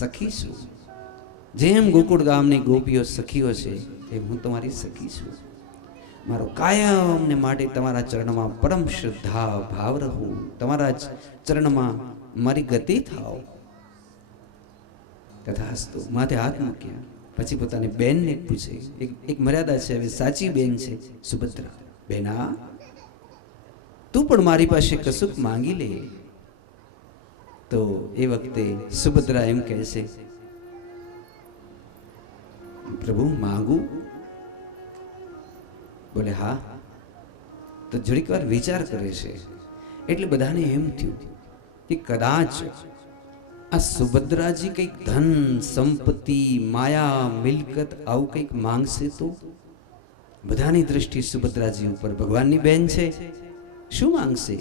સખી છું. જેમ ગોકુળ ગામની ગોપીઓ સખીઓ છે એમ હું તમારી સખી છું. મારો કાયમ ને માટે તમારા ચરણમાં પરમ શ્રદ્ધા ભાવ રહું, તમારા ચરણમાં મારી ગતિ થાવ. તથાસ્તુ. માથે હાથ મૂક્યા. પછી પોતાની બેનને પૂછે. એક મર્યાદા છે, હવે સાચી બેન છે સુભદ્રા. બેના તું પણ મારી પાસે કશુંક માંગી લે. તો એ વખતે સુભદ્રા એમ કહે છે પ્રભુ માંગું? બોલે હા. તો જરીક વાર વિચાર કરે છે. એટલે બધાને એમ થયું કે કદાચ આ સુભદ્રાજી કંઈક ધન સંપત્તિ માયા મિલકત આવું કંઈક માંગશે તો બધાની દ્રષ્ટિ સુભદ્રાજી ઉપર. ભગવાનની બેન છે, શું માંગશે?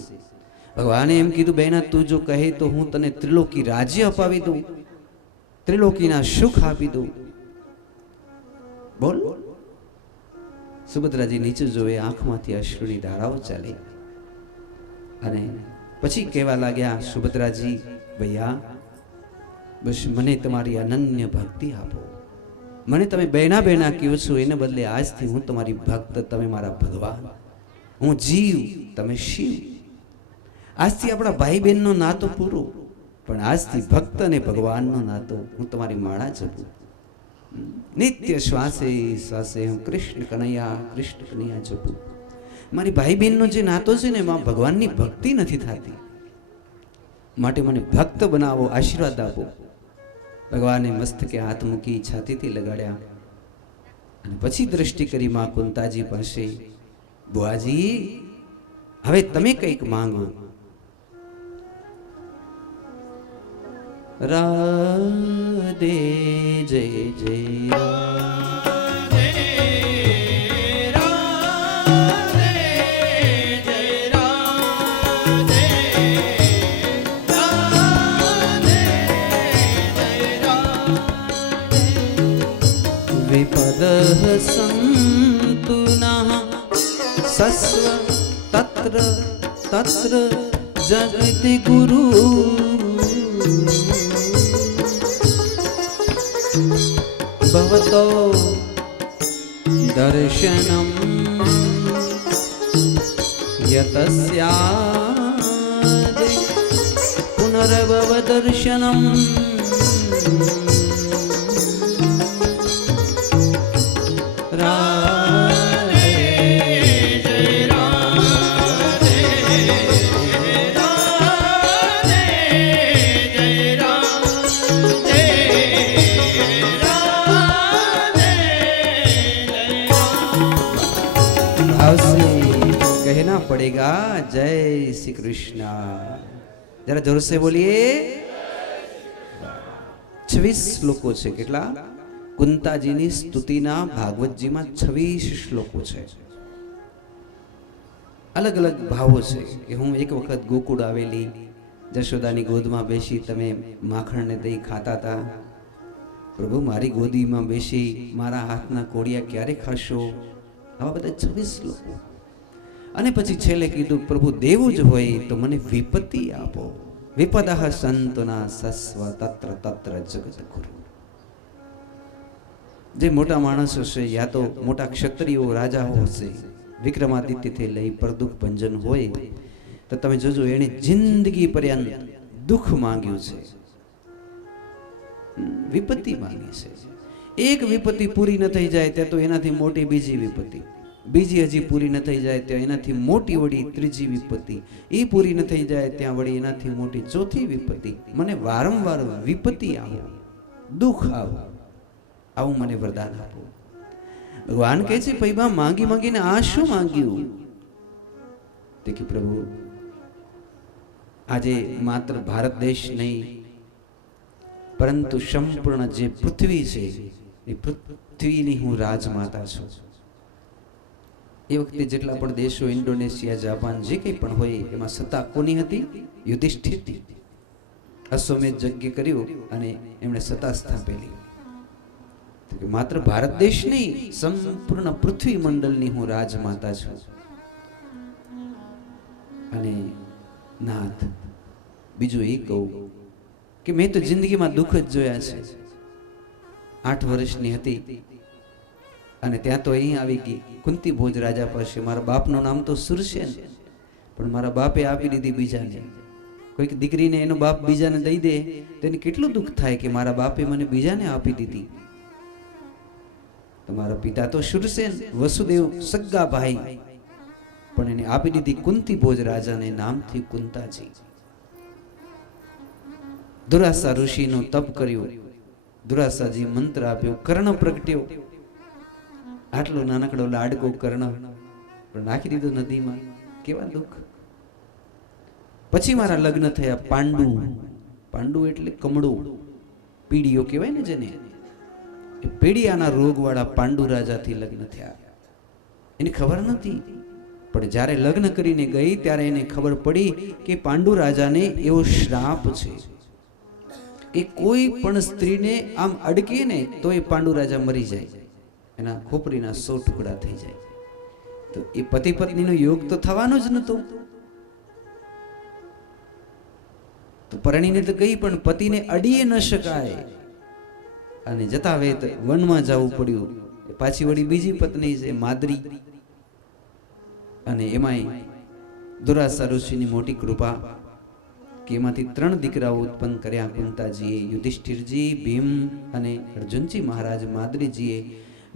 ભગવાને એમ કીધું, બેના તું જો કહે તો હું તને ત્રિલોકી રાજ્ય અપાવી દઉં, ત્રિલોકીના સુખ આપી દઉં. બોલ. સુભદ્રાજી નીચે જોવે, આંખમાંથી અશ્રુની ધારાઓ ચાલી અને પછી કહેવા લાગ્યા, સુભદ્રાજી ભૈયા, બસ મને તમારી અનન્ય ભક્તિ આપો. મને તમે બેના બેના કહો છો, એને બદલે આજથી હું તમારી ભક્ત, તમે મારા ભગવાન. હું જીવ, તમે શિવ. આજથી આપણા ભાઈ બહેનનો નાતો પૂરો, પણ આજથી ભક્ત અને ભગવાનનો નાતો. હું તમારી માળા જપું. નિત્ય શ્વાસે શ્વાસે હું કૃષ્ણ કનૈયા જપું. મારી ભાઈ બહેનનો જે નાતો છે ને એમાં ભગવાનની ભક્તિ નથી થતી, માટે મને ભક્ત બનાવો, આશીર્વાદ આપો. ભગવાને મસ્તકે હાથ મૂકી છાતીથી લગાડ્યા અને પછી દ્રષ્ટિ કરી માં કુંતાજી પાસે, બુઆજી હવે તમે કંઈક માંગો. રાધે જય જય વિપદઃ સંતુ નઃ સસ્વ તત્ર તત્ર જગતિ ગુરુ ભવતો દર્શનમ યતસ્યાદિ પુનર્ભવ દર્શનમ कहना पड़ेगा जय श्री कृष्ण. जरा जोर से बोलिए. 26 શ્લોકો છે. કેટલા? કુંતાજીની સ્તુતિના ભાગવતજીમાં 26 શ્લોકો છે. અલગ અલગ ભાવો છે કે હું એક વખત ગોકુળ આવેલી, જશોદાની ગોદમાં બેસી તમે માખણને દહીં ખાતા હતા. પ્રભુ મારી ગોદીમાં બેસી મારા હાથના કોડિયા ક્યારે ખાશો? આવા બધા 26 શ્લોકો. અને પછી છેલ્લે કીધું, પ્રભુ દેવું જ હોય તો મને વિપત્તિ આપો. વિપદઃ સંતના સસ્વ તત્ર તત્ર જગત ગુરુ. જે મોટા માણસો છે, યા તો મોટા ક્ષત્રિયો રાજાઓ હશે, વિક્રમાદિત્યથી લઈ પરદુખ ભંજન હોય, તો તમે જોજો એણે જિંદગી પર્યંત દુઃખ માંગ્યું છે, વિપત્તિ માંગી છે. એક વિપત્તિ પૂરી ન થઈ જાય ત્યાં તો એનાથી મોટી બીજી વિપત્તિ, બીજી હજી પૂરી ન થઈ જાય ત્યાં એનાથી મોટી વળી ત્રીજી વિપત્તિ, એ પૂરી ન થઈ જાય ત્યાં વળી એનાથી મોટી ચોથી વિપત્તિ. મને વારંવાર વિપત્તિ આવો, દુઃખ આવો, આવું મને વરદાન આપો. ભગવાન કહે છે, પૈબા માંગી માંગીને આ શું માંગ્યું? તે કે પ્રભુ આજે માત્ર ભારત દેશ નહીં પરંતુ સંપૂર્ણ જે પૃથ્વી છે એ પૃથ્વીની હું રાજમાતા છું. એ વખતે જેટલા પણ દેશો, ઇન્ડોનેશિયા, જાપાન, જે કંઈ પણ હોય એમાં સત્તા કોની હતી? યુધિષ્ઠિરની. અશ્વમેધ યજ્ઞ કર્યું અને એમણે સત્તા સ્થાપેલી. માત્ર ભારત દેશ નહીં, સંપૂર્ણ પૃથ્વી મંડળની હું રાજમાતા છું. અને નાથ બીજું એ કહું કે મેં તો જિંદગીમાં દુઃખ જ જોયા છે. 8 વર્ષની હતી અને ત્યાં તો અહીં આવી ગઈ કુંતી ભોજ રાજા પાસે. મારા બાપનું નામ તો સુરસેન, પણ મારા બાપે આપી દીધી બીજાને. કોઈક દીકરીને એનો બાપ બીજાને દઈ દે તો એને કેટલું દુઃખ થાય કે મારા બાપે મને બીજાને આપી દીધી. તમારા પિતા તો સુરસેન, વસુદેવ સગા ભાઈ, પણ એને આપી દીધી કુંતી ભોજ રાજાને, નામથી કુંતાજી. દુરાસા ઋષિનું તપ કર્યું, દુરાસાજી મંત્ર આપ્યો, કર્ણ પ્રગટ્યો. આટલો નાનકડો લાડકો કર્ણ પણ નાખી દીધો નદીમાં. કેવા દુઃખ. પછી મારા લગ્ન થયા પાંડુ પાંડુ એટલે કમળો, પીડીઓ કહેવાય ને જેને, એ પીડિયાના રોગવાળા પાંડુ રાજાથી લગ્ન થયા. એને ખબર નથી, પણ જ્યારે લગ્ન કરીને ગઈ ત્યારે એને ખબર પડી કે પાંડુ રાજાને એવો શ્રાપ છે કે કોઈ પણ સ્ત્રીને આમ અડકે ને તો એ પાંડુ રાજા મરી જાય, એના ખોપરીના 100 ટુકડા થઈ જાય. તો એ પતિ પત્નીનો યોગ તો થવાનો જ નતો. તો પરણીને તો ગઈ, પણ પતિને અડીએ ન શકાય અને જતા વેત વનમાં જવું પડ્યું. પાછી વળી બીજી પત્ની છે માદ્રી, અને એમાંય દુરાસા ઋષિની મોટી કૃપા કે એમાંથી 3 દીકરાઓ ઉત્પન્ન કર્યા કુંતાજીએ. યુધિષ્ઠિરજી, ભીમ અને અર્જુનજી મહારાજ. માદ્રીજીએ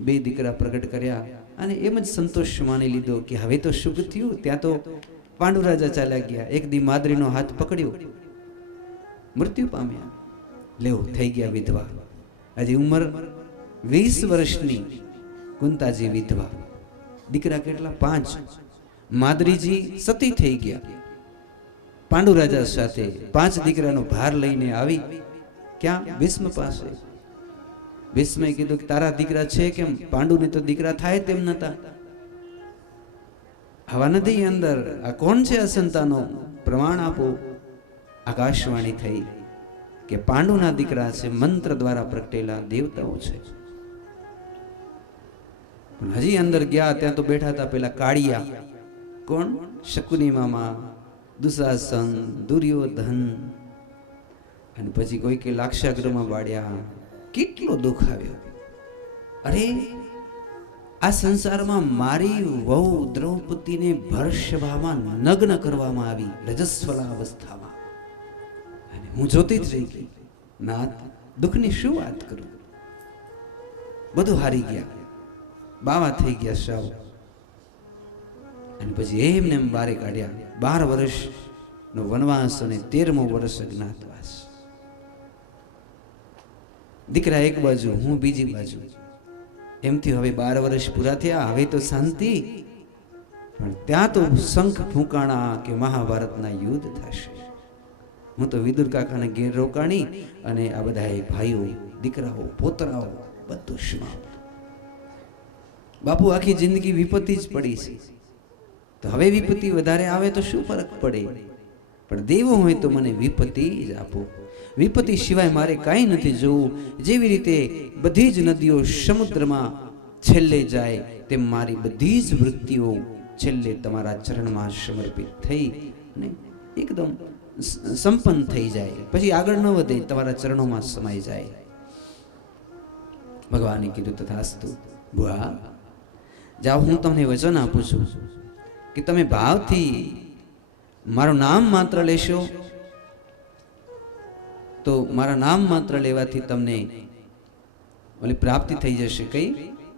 2 દીકરા પ્રગટ કર્યા અને એમ જ સંતોષ માની લીધો કે હવે તો શુભ થયું. ત્યાં તો પાંડુ રાજા ચાલ્યા ગયા. એક દી માદ્રીનો હાથ પકડ્યો, મૃત્યુ પામ્યા. લેવ થઈ ગયા વિધવા. હજી ઉંમર 20 વર્ષની કુંતાજી વિધવા. દીકરા કેટલા? 5. માદ્રીજી સતી થઈ ગયા. પાંડુ રાજા સાથે 5 દીકરાનો ભાર લઈને આવી. ક્યાં? ભીષ્મ પાસે. ભીષ્મએ કીધું કે તારા દીકરા છે કેમ? પાંડુને તો દીકરા થાય તેમ નતા. હવા નદી અંદર આ કોણ છે અસંતાનો? પ્રમાણ આપો. આકાશવાણી થઈ કે પાંડુના દીકરા છે, મંત્ર દ્વારા પ્રગટેલા દેવતાઓ છે. પણ હજી અંદર ગયા ત્યાં તો બેઠા હતા પેલા કાળિયા. કોણ? શકુની મામા, દુશાસન, દુર્યોધન. અને પછી કોઈ કે લાક્ષાગૃહમાં વાડ્યા. કેટલો દુઃખ આવ્યો. અરે આ સંસારમાં મારી વહુ દ્રૌપદીને ભરસભામાં નગ્ન કરવામાં આવી, રજસ્વલા અવસ્થામાં, અને હું જોતી જ રહી ગઈ. નાથ, દુઃખની શું વાત કરું? બધું હારી ગયા, બાવા થઈ ગયા સાવ. અને પછી એમને એમ બારે કાઢ્યા. 12 વર્ષનો વનવાસ અને 13મો વર્ષ અજ્ઞાતવાસ. દીકરા એક બાજુ, હું બીજી બાજુ. એમથી હવે 12 વર્ષ પૂરા થયા, હવે તો શાંતિ. પણ ત્યાં તો શંખ ફૂંકાણા કે મહાભારતના યુદ્ધ થશે. હું તો વિદુર કાકાને ઘેર રોકાણી અને આ બધા ભાઈઓ, દીકરાઓ, પોતરાઓ બધું સમાપ્ત. બાપુ આખી જિંદગી વિપત્તિ જ પડી છે, તો હવે વિપત્તિ વધારે આવે તો શું ફરક પડે? પણ દેવો હોય તો મને વિપત્તિ જ આપો. વિપત્તિ સિવાય મારે કાંઈ નથી જોવું. જેવી રીતે બધી જ નદીઓ સમુદ્રમાં છેલ્લે જાય, તેમ મારી બધી જ વૃત્તિઓ છેલ્લે તમારા ચરણમાં સમર્પિત થઈ અને એકદમ સંપન્ન થઈ જાય. પછી આગળ ન વધે, તમારા ચરણોમાં સમાઈ જાય. ભગવાને કીધું તથાસ્તુ. બુઆ જાઓ, હું તમને વચન આપું છું કે તમે ભાવથી મારું નામ માત્ર લેશો તો મારા નામ માત્ર લેવાથી તમને ઓલી પ્રાપ્તિ થઈ જશે. કઈ?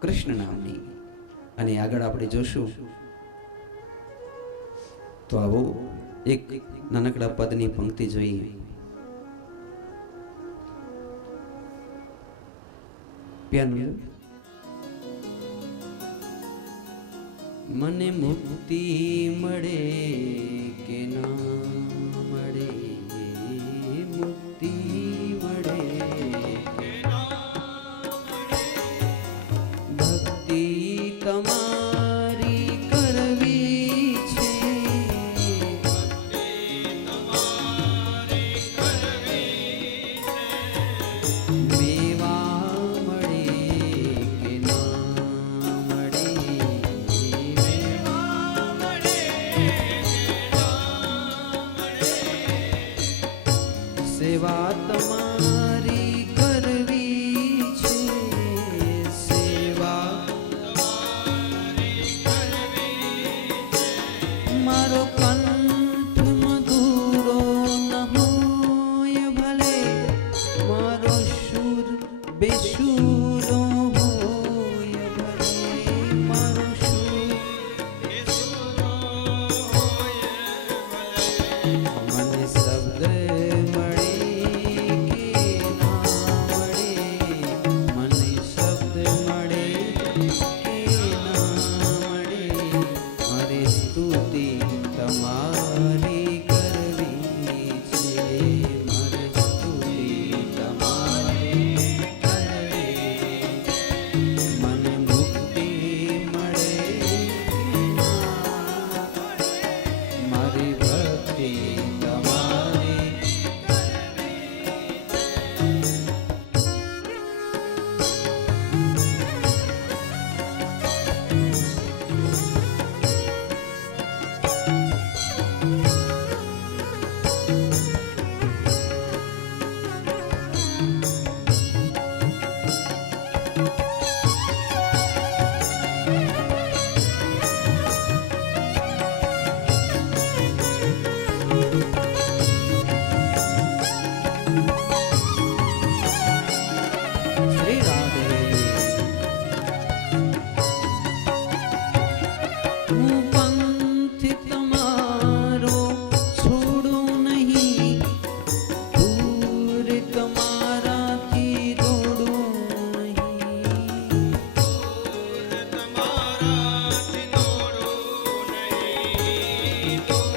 કૃષ્ણ નામની. અને આગળ આપણે જોશું. તો આવો એક નાનકડા પદની પંક્તિ જોઈએ. પિયાનો. મને મુક્તિ મળે કે ના મળે, મુક્તિ મળે કે ના મળે, ભક્તિ તમારી કરવી છે, મેવા મળે કે ના મળે, સેવા તમારી કરવી છે, સેવા મારો કંઠ મધુરો ન હોય ભલે, મારો શુર બેસુરો હોય ભલે, મારો શુર મને શબ્દ સ્તુતિ તમારી Thank you.